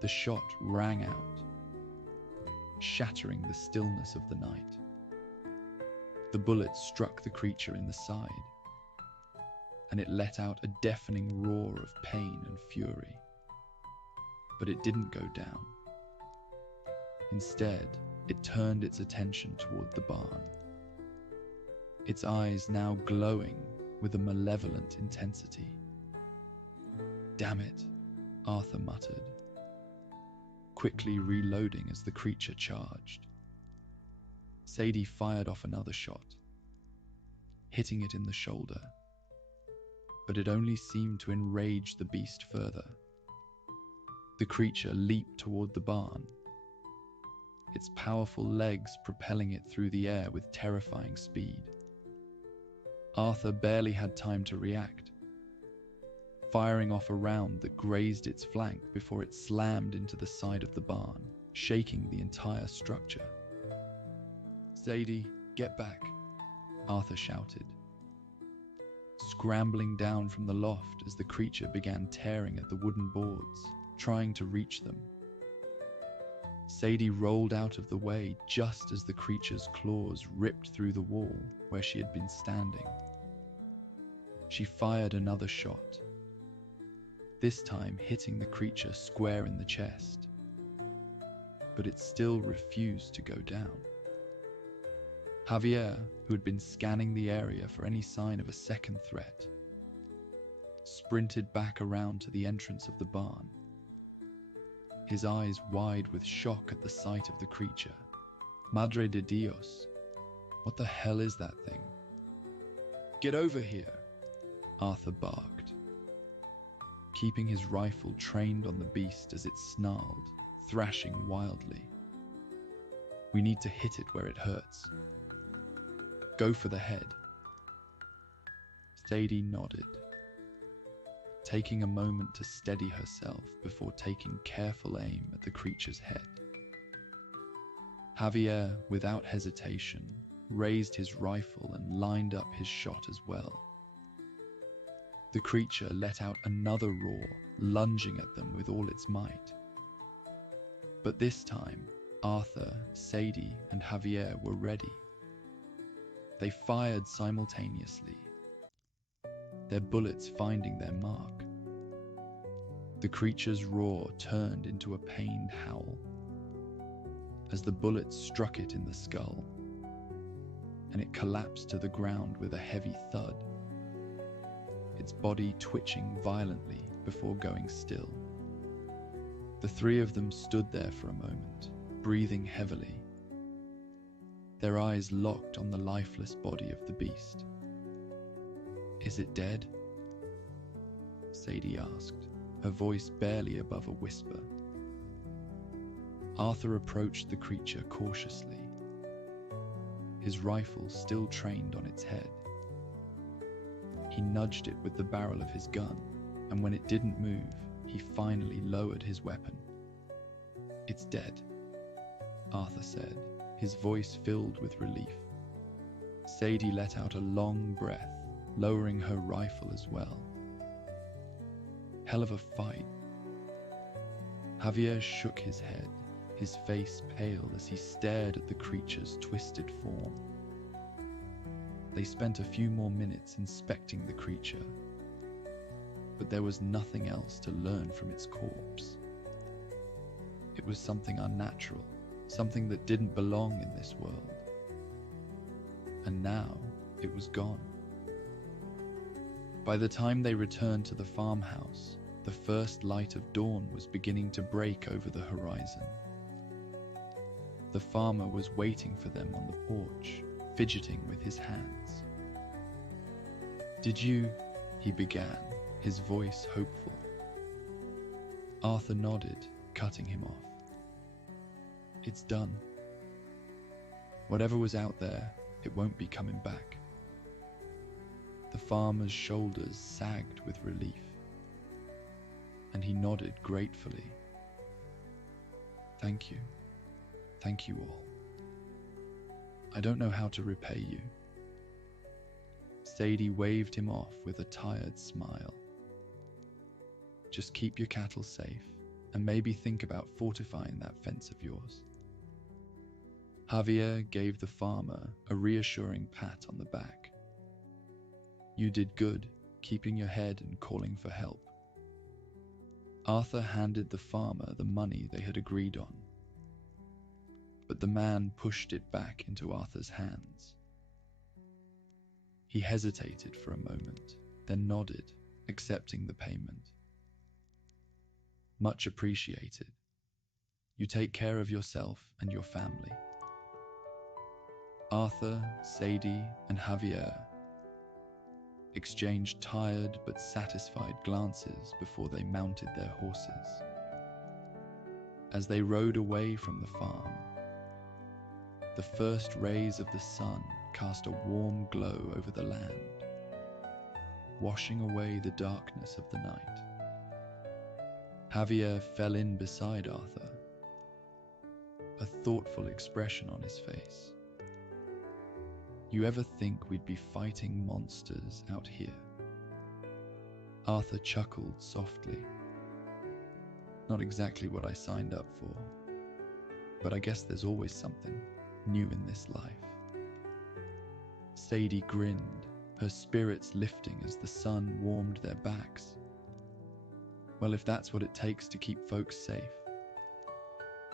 The shot rang out, shattering the stillness of the night. The bullet struck the creature in the side, and it let out a deafening roar of pain and fury. But it didn't go down. Instead, it turned its attention toward the barn, its eyes now glowing with a malevolent intensity. Damn it, Arthur muttered, quickly reloading as the creature charged. Sadie fired off another shot, hitting it in the shoulder, but it only seemed to enrage the beast further. The creature leaped toward the barn, its powerful legs propelling it through the air with terrifying speed. Arthur barely had time to react, firing off a round that grazed its flank before it slammed into the side of the barn, shaking the entire structure. Sadie, get back, Arthur shouted, scrambling down from the loft as the creature began tearing at the wooden boards, trying to reach them. Sadie rolled out of the way just as the creature's claws ripped through the wall where she had been standing. She fired another shot, this time hitting the creature square in the chest, but it still refused to go down. Javier, who had been scanning the area for any sign of a second threat, sprinted back around to the entrance of the barn, his eyes wide with shock at the sight of the creature. Madre de Dios, what the hell is that thing? Get over here, Arthur barked, keeping his rifle trained on the beast as it snarled, thrashing wildly. We need to hit it where it hurts. Go for the head. Sadie nodded, taking a moment to steady herself before taking careful aim at the creature's head. Javier, without hesitation, raised his rifle and lined up his shot as well. The creature let out another roar, lunging at them with all its might. But this time, Arthur, Sadie, and Javier were ready. They fired simultaneously, their bullets finding their mark. The creature's roar turned into a pained howl as the bullets struck it in the skull, and it collapsed to the ground with a heavy thud, its body twitching violently before going still. The three of them stood there for a moment, breathing heavily, their eyes locked on the lifeless body of the beast. "Is it dead?" Sadie asked, her voice barely above a whisper. Arthur approached the creature cautiously, his rifle still trained on its head. He nudged it with the barrel of his gun, and when it didn't move, he finally lowered his weapon. "It's dead," Arthur said, his voice filled with relief. Sadie let out a long breath, lowering her rifle as well. "Hell of a fight." Javier shook his head, his face pale as he stared at the creature's twisted form. They spent a few more minutes inspecting the creature, but there was nothing else to learn from its corpse. It was something unnatural, something that didn't belong in this world. And now it was gone. By the time they returned to the farmhouse, the first light of dawn was beginning to break over the horizon. The farmer was waiting for them on the porch, fidgeting with his hands. "Did you?" he began, his voice hopeful. Arthur nodded, cutting him off. "It's done. Whatever was out there, it won't be coming back." The farmer's shoulders sagged with relief, and he nodded gratefully. "Thank you. Thank you all. I don't know how to repay you." Sadie waved him off with a tired smile. "Just keep your cattle safe, and maybe think about fortifying that fence of yours." Javier gave the farmer a reassuring pat on the back. "You did good, keeping your head and calling for help." Arthur handed the farmer the money they had agreed on, but the man pushed it back into Arthur's hands. He hesitated for a moment, then nodded, accepting the payment. "Much appreciated. You take care of yourself and your family." Arthur, Sadie, and Javier exchanged tired but satisfied glances before they mounted their horses. As they rode away from the farm, the first rays of the sun cast a warm glow over the land, washing away the darkness of the night. Javier fell in beside Arthur, a thoughtful expression on his face. "You ever think we'd be fighting monsters out here?" Arthur chuckled softly. "Not exactly what I signed up for, but I guess there's always something new in this life." Sadie grinned, her spirits lifting as the sun warmed their backs. "Well, if that's what it takes to keep folks safe,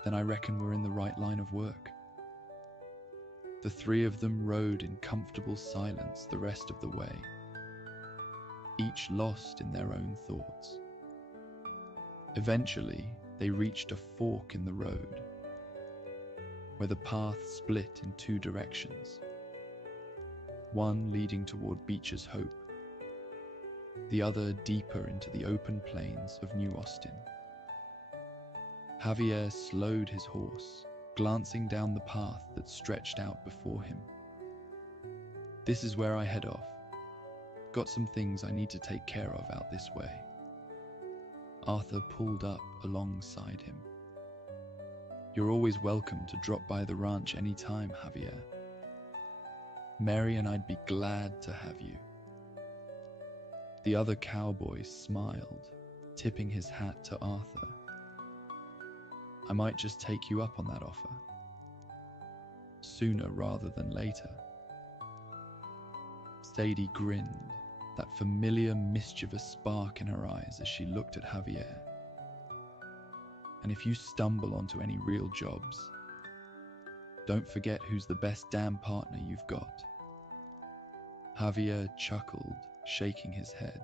then I reckon we're in the right line of work." The three of them rode in comfortable silence the rest of the way, each lost in their own thoughts. Eventually, they reached a fork in the road, where the path split in two directions, one leading toward Beecher's Hope, the other deeper into the open plains of New Austin. Javier slowed his horse, glancing down the path that stretched out before him. "This is where I head off. Got some things I need to take care of out this way." Arthur pulled up alongside him. "You're always welcome to drop by the ranch anytime, Javier. Mary and I'd be glad to have you." The other cowboy smiled, tipping his hat to Arthur. "I might just take you up on that offer. Sooner rather than later." Sadie grinned, that familiar mischievous spark in her eyes as she looked at Javier. "And if you stumble onto any real jobs, don't forget who's the best damn partner you've got." Javier chuckled, shaking his head.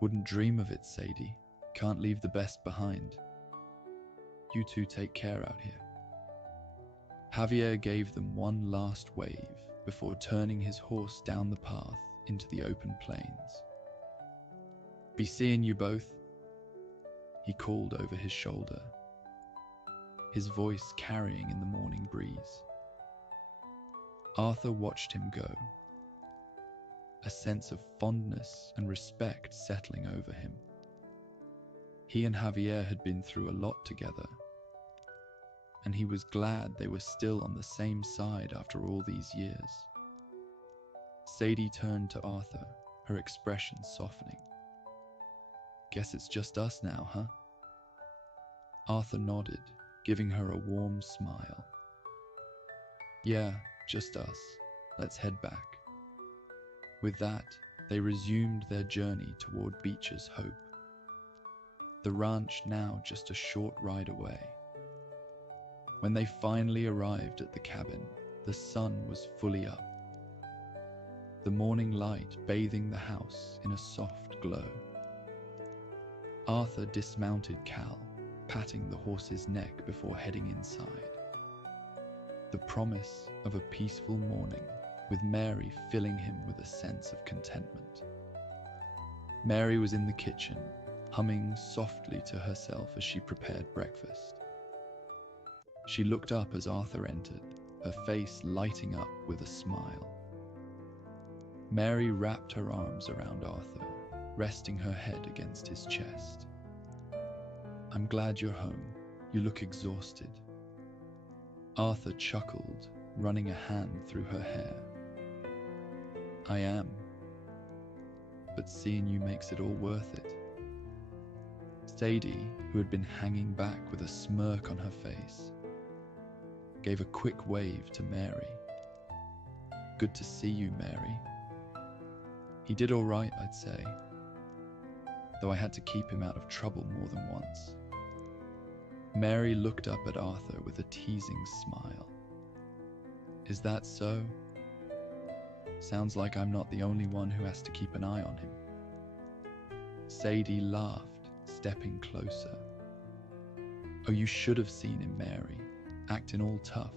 Wouldn't dream of it, Sadie. Can't leave the best behind. You two take care out here. Javier gave them one last wave before turning his horse down the path into the open plains. Be seeing you both, he called over his shoulder, his voice carrying in the morning breeze. Arthur watched him go, a sense of fondness and respect settling over him. He and Javier had been through a lot together, and he was glad they were still on the same side after all these years. Sadie turned to Arthur, her expression softening. Guess it's just us now, huh? Arthur nodded, giving her a warm smile. Yeah, just us. Let's head back. With that, they resumed their journey toward Beecher's Hope. The ranch now just a short ride away. When they finally arrived at the cabin, the sun was fully up, the morning light bathing the house in a soft glow. Arthur dismounted Cal, patting the horse's neck before heading inside. The promise of a peaceful morning, with Mary filling him with a sense of contentment. Mary was in the kitchen, humming softly to herself as she prepared breakfast. She looked up as Arthur entered, her face lighting up with a smile. Mary wrapped her arms around Arthur, resting her head against his chest. I'm glad you're home. You look exhausted. Arthur chuckled, running a hand through her hair. I am. But seeing you makes it all worth it. Sadie, who had been hanging back with a smirk on her face, gave a quick wave to Mary. Good to see you, Mary. He did all right, I'd say, though I had to keep him out of trouble more than once. Mary looked up at Arthur with a teasing smile. Is that so? Sounds like I'm not the only one who has to keep an eye on him. Sadie laughed, stepping closer. Oh, you should have seen him, Mary, acting all tough.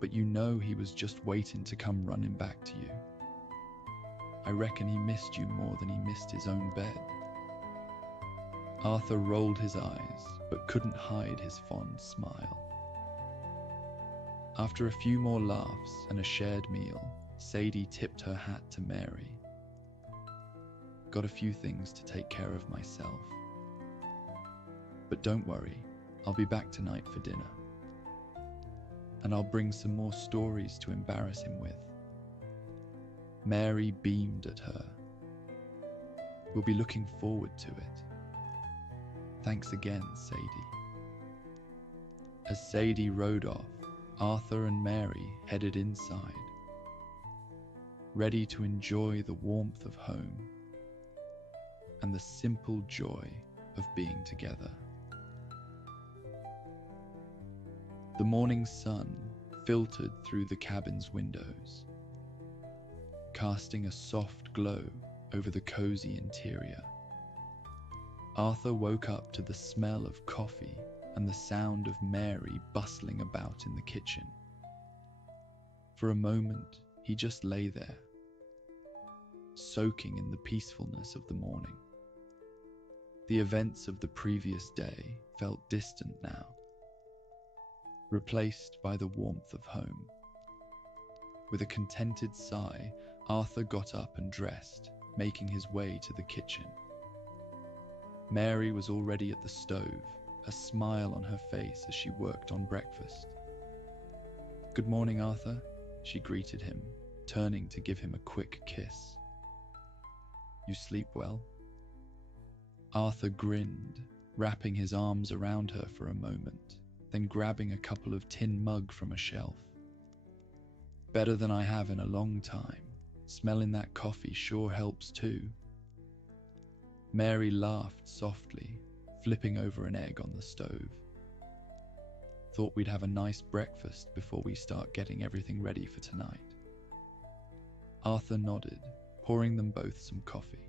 But you know he was just waiting to come running back to you. I reckon he missed you more than he missed his own bed. Arthur rolled his eyes, but couldn't hide his fond smile. After a few more laughs and a shared meal, Sadie tipped her hat to Mary. Got a few things to take care of myself. But don't worry, I'll be back tonight for dinner. And I'll bring some more stories to embarrass him with. Mary beamed at her. We'll be looking forward to it. Thanks again, Sadie. As Sadie rode off, Arthur and Mary headed inside, ready to enjoy the warmth of home and the simple joy of being together. The morning sun filtered through the cabin's windows, casting a soft glow over the cozy interior. Arthur woke up to the smell of coffee and the sound of Mary bustling about in the kitchen. For a moment, he just lay there, soaking in the peacefulness of the morning. The events of the previous day felt distant now, replaced by the warmth of home. With a contented sigh, Arthur got up and dressed, making his way to the kitchen. Mary was already at the stove, a smile on her face as she worked on breakfast. Good morning, Arthur, she greeted him, turning to give him a quick kiss. You sleep well? Arthur grinned, wrapping his arms around her for a moment, then grabbing a couple of tin mugs from a shelf. Better than I have in a long time. Smelling that coffee sure helps too. Mary laughed softly, flipping over an egg on the stove. Thought we'd have a nice breakfast before we start getting everything ready for tonight. Arthur nodded, pouring them both some coffee.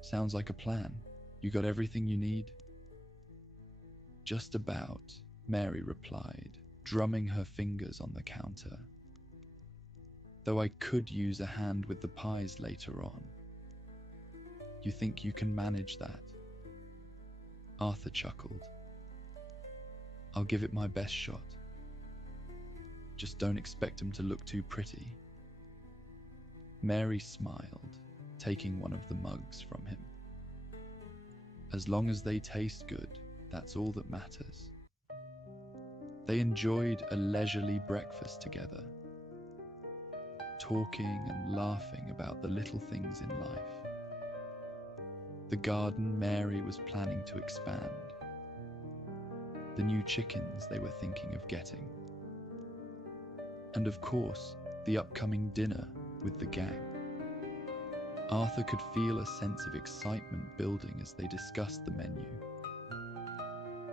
Sounds like a plan. You got everything you need? Just about, Mary replied, drumming her fingers on the counter. Though I could use a hand with the pies later on. You think you can manage that? Arthur chuckled. I'll give it my best shot. Just don't expect them to look too pretty. Mary smiled, taking one of the mugs from him. As long as they taste good, that's all that matters. They enjoyed a leisurely breakfast together, talking and laughing about the little things in life. The garden Mary was planning to expand. The new chickens they were thinking of getting. And of course, the upcoming dinner with the gang. Arthur could feel a sense of excitement building as they discussed the menu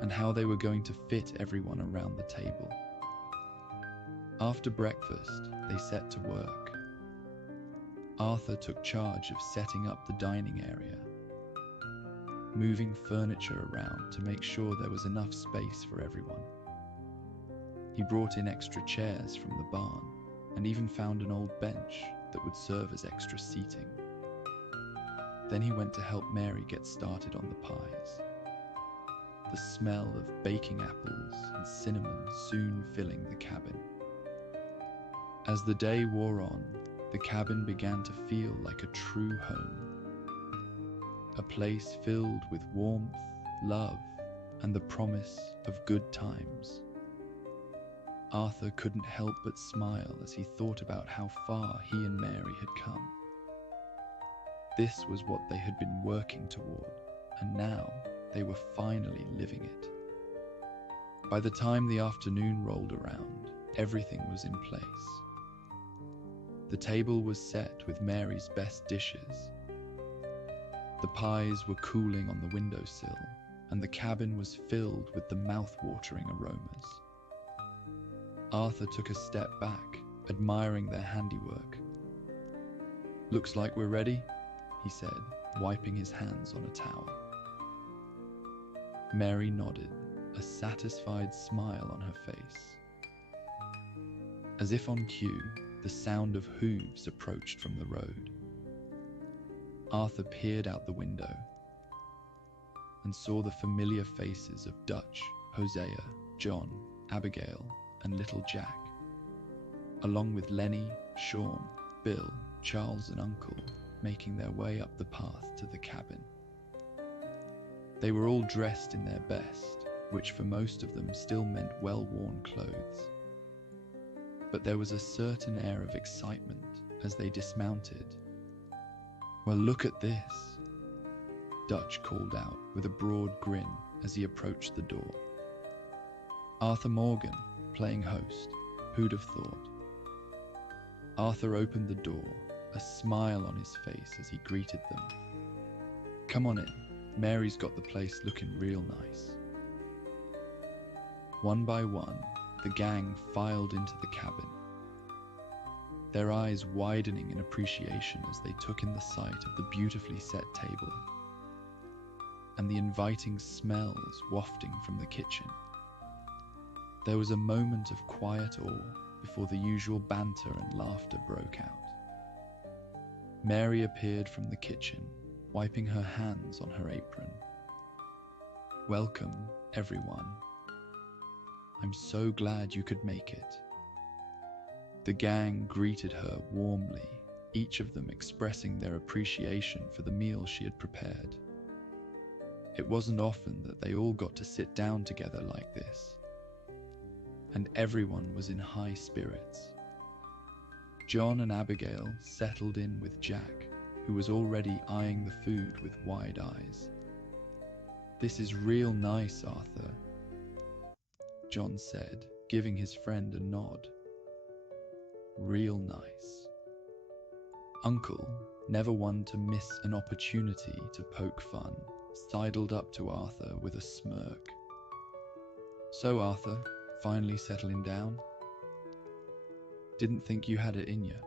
and how they were going to fit everyone around the table. After breakfast, they set to work. Arthur took charge of setting up the dining area, moving furniture around to make sure there was enough space for everyone. He brought in extra chairs from the barn and even found an old bench that would serve as extra seating. Then he went to help Mary get started on the pies. The smell of baking apples and cinnamon soon filling the cabin. As the day wore on, the cabin began to feel like a true home. A place filled with warmth, love, and the promise of good times. Arthur couldn't help but smile as he thought about how far he and Mary had come. This was what they had been working toward, and now they were finally living it. By the time the afternoon rolled around, everything was in place. The table was set with Mary's best dishes. The pies were cooling on the windowsill, and the cabin was filled with the mouth-watering aromas. Arthur took a step back, admiring their handiwork. "Looks like we're ready," he said, wiping his hands on a towel. Mary nodded, a satisfied smile on her face. As if on cue, the sound of hooves approached from the road. Arthur peered out the window and saw the familiar faces of Dutch, Hosea, John, Abigail, and little Jack, along with Lenny, Sean, Bill, Charles, and Uncle, making their way up the path to the cabin. They were all dressed in their best, which for most of them still meant well-worn clothes. But there was a certain air of excitement as they dismounted. "Well, look at this," Dutch called out with a broad grin as he approached the door. Arthur Morgan, playing host, who'd have thought? Arthur opened the door, a smile on his face as he greeted them. "Come on in. Mary's got the place looking real nice." One by one, the gang filed into the cabin, their eyes widening in appreciation as they took in the sight of the beautifully set table and the inviting smells wafting from the kitchen. There was a moment of quiet awe before the usual banter and laughter broke out. Mary appeared from the kitchen, wiping her hands on her apron. "Welcome, everyone. I'm so glad you could make it." The gang greeted her warmly, each of them expressing their appreciation for the meal she had prepared. It wasn't often that they all got to sit down together like this, and everyone was in high spirits. John and Abigail settled in with Jack, who was already eyeing the food with wide eyes. "This is real nice, Arthur," John said, giving his friend a nod. "Real nice." Uncle, never one to miss an opportunity to poke fun, sidled up to Arthur with a smirk. "So, Arthur, finally settling down? Didn't think you had it in you."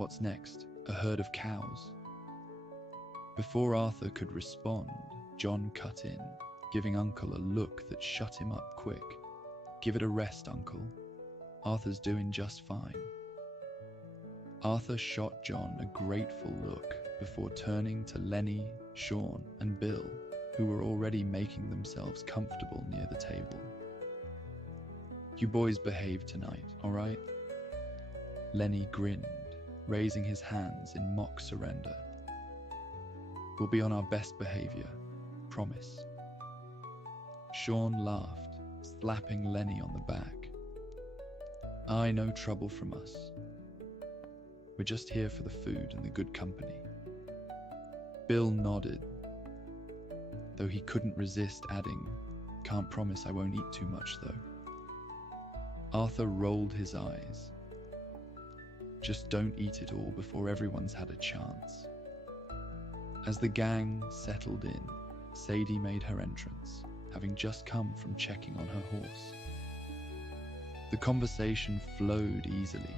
What's next? A herd of cows? Before Arthur could respond, John cut in, giving Uncle a look that shut him up quick. Give it a rest, Uncle. Arthur's doing just fine. Arthur shot John a grateful look before turning to Lenny, Sean, and Bill, who were already making themselves comfortable near the table. You boys behave tonight, all right? Lenny grinned, raising his hands in mock surrender. We'll be on our best behavior, promise. Sean laughed, slapping Lenny on the back. Aye, no trouble from us. We're just here for the food and the good company. Bill nodded, though he couldn't resist adding, can't promise I won't eat too much though. Arthur rolled his eyes. Just don't eat it all before everyone's had a chance. As the gang settled in, Sadie made her entrance, having just come from checking on her horse. The conversation flowed easily,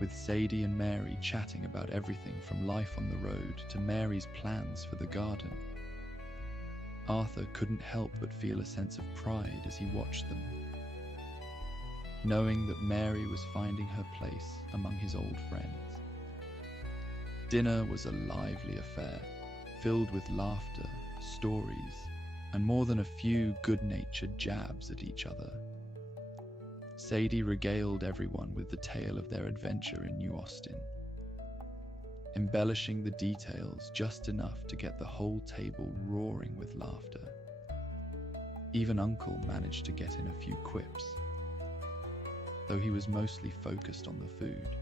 with Sadie and Mary chatting about everything from life on the road to Mary's plans for the garden. Arthur couldn't help but feel a sense of pride as he watched them, knowing that Mary was finding her place among his old friends. Dinner was a lively affair, filled with laughter, stories, and more than a few good-natured jabs at each other. Sadie regaled everyone with the tale of their adventure in New Austin, embellishing the details just enough to get the whole table roaring with laughter. Even Uncle managed to get in a few quips, though he was mostly focused on the food.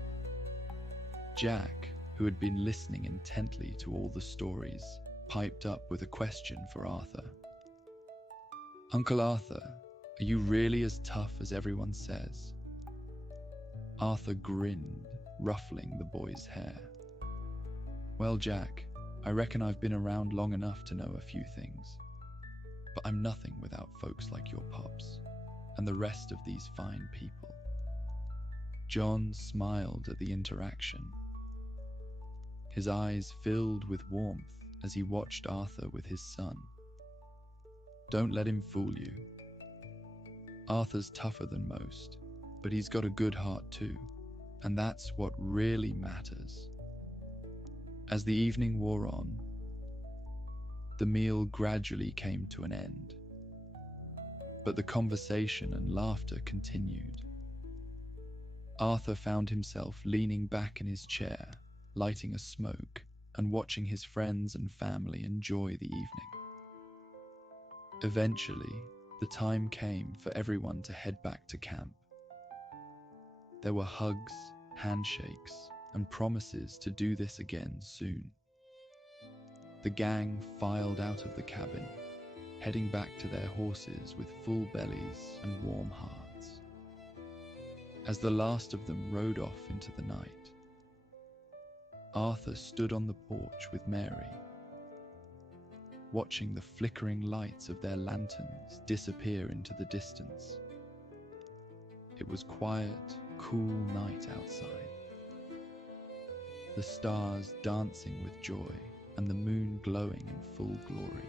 Jack, who had been listening intently to all the stories, piped up with a question for Arthur. Uncle Arthur, are you really as tough as everyone says? Arthur grinned, ruffling the boy's hair. Well, Jack, I reckon I've been around long enough to know a few things, but I'm nothing without folks like your pops and the rest of these fine people. John smiled at the interaction. His eyes filled with warmth as he watched Arthur with his son. Don't let him fool you. Arthur's tougher than most, but he's got a good heart too, and that's what really matters. As the evening wore on, the meal gradually came to an end, but the conversation and laughter continued. Arthur found himself leaning back in his chair, lighting a smoke, and watching his friends and family enjoy the evening. Eventually, the time came for everyone to head back to camp. There were hugs, handshakes, and promises to do this again soon. The gang filed out of the cabin, heading back to their horses with full bellies and warm hearts. As the last of them rode off into the night, Arthur stood on the porch with Mary, watching the flickering lights of their lanterns disappear into the distance. It was quiet, cool night outside, the stars dancing with joy and the moon glowing in full glory.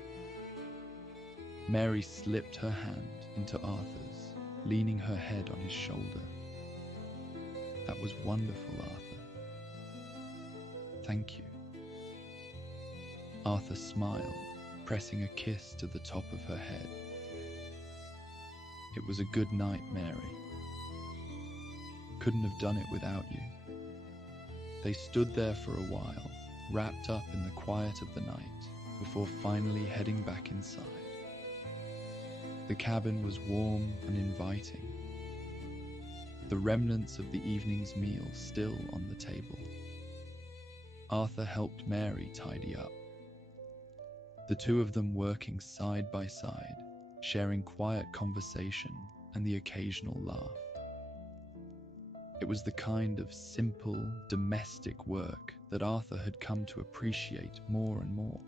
Mary slipped her hand into Arthur's, leaning her head on his shoulder. That was wonderful, Arthur. Thank you. Arthur smiled, pressing a kiss to the top of her head. It was a good night, Mary. Couldn't have done it without you. They stood there for a while, wrapped up in the quiet of the night, before finally heading back inside. The cabin was warm and inviting, the remnants of the evening's meal still on the table. Arthur helped Mary tidy up, the two of them working side by side, sharing quiet conversation and the occasional laugh. It was the kind of simple, domestic work that Arthur had come to appreciate more and more.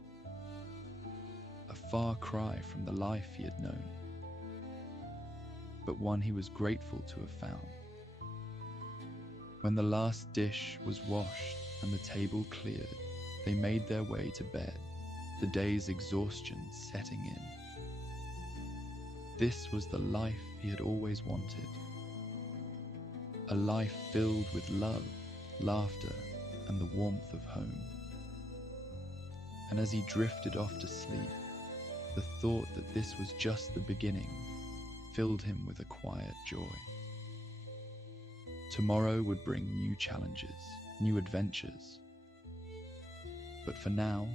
A far cry from the life he had known, but one he was grateful to have found. When the last dish was washed and the table cleared, they made their way to bed, the day's exhaustion setting in. This was the life he had always wanted. A life filled with love, laughter, and the warmth of home. And as he drifted off to sleep, the thought that this was just the beginning filled him with a quiet joy. Tomorrow would bring new challenges, new adventures. But for now,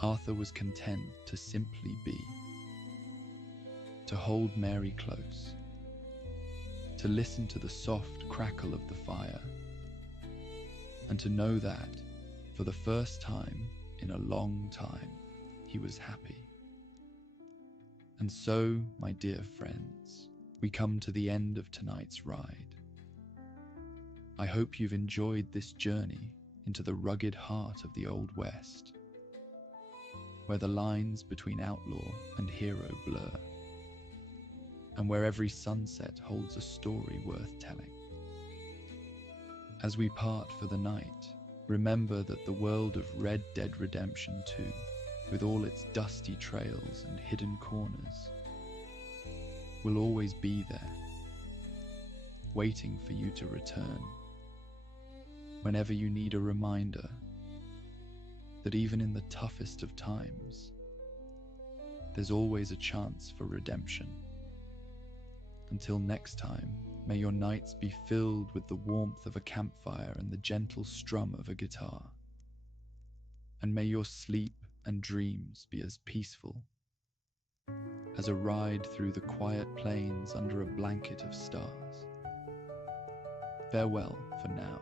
Arthur was content to simply be. To hold Mary close. To listen to the soft crackle of the fire. And to know that, for the first time in a long time, he was happy. And so, my dear friends, we come to the end of tonight's ride. I hope you've enjoyed this journey into the rugged heart of the Old West, where the lines between outlaw and hero blur, and where every sunset holds a story worth telling. As we part for the night, remember that the world of Red Dead Redemption 2, with all its dusty trails and hidden corners, will always be there, waiting for you to return. Whenever you need a reminder that even in the toughest of times, there's always a chance for redemption. Until next time, may your nights be filled with the warmth of a campfire and the gentle strum of a guitar. And may your sleep and dreams be as peaceful as a ride through the quiet plains under a blanket of stars. Farewell for now.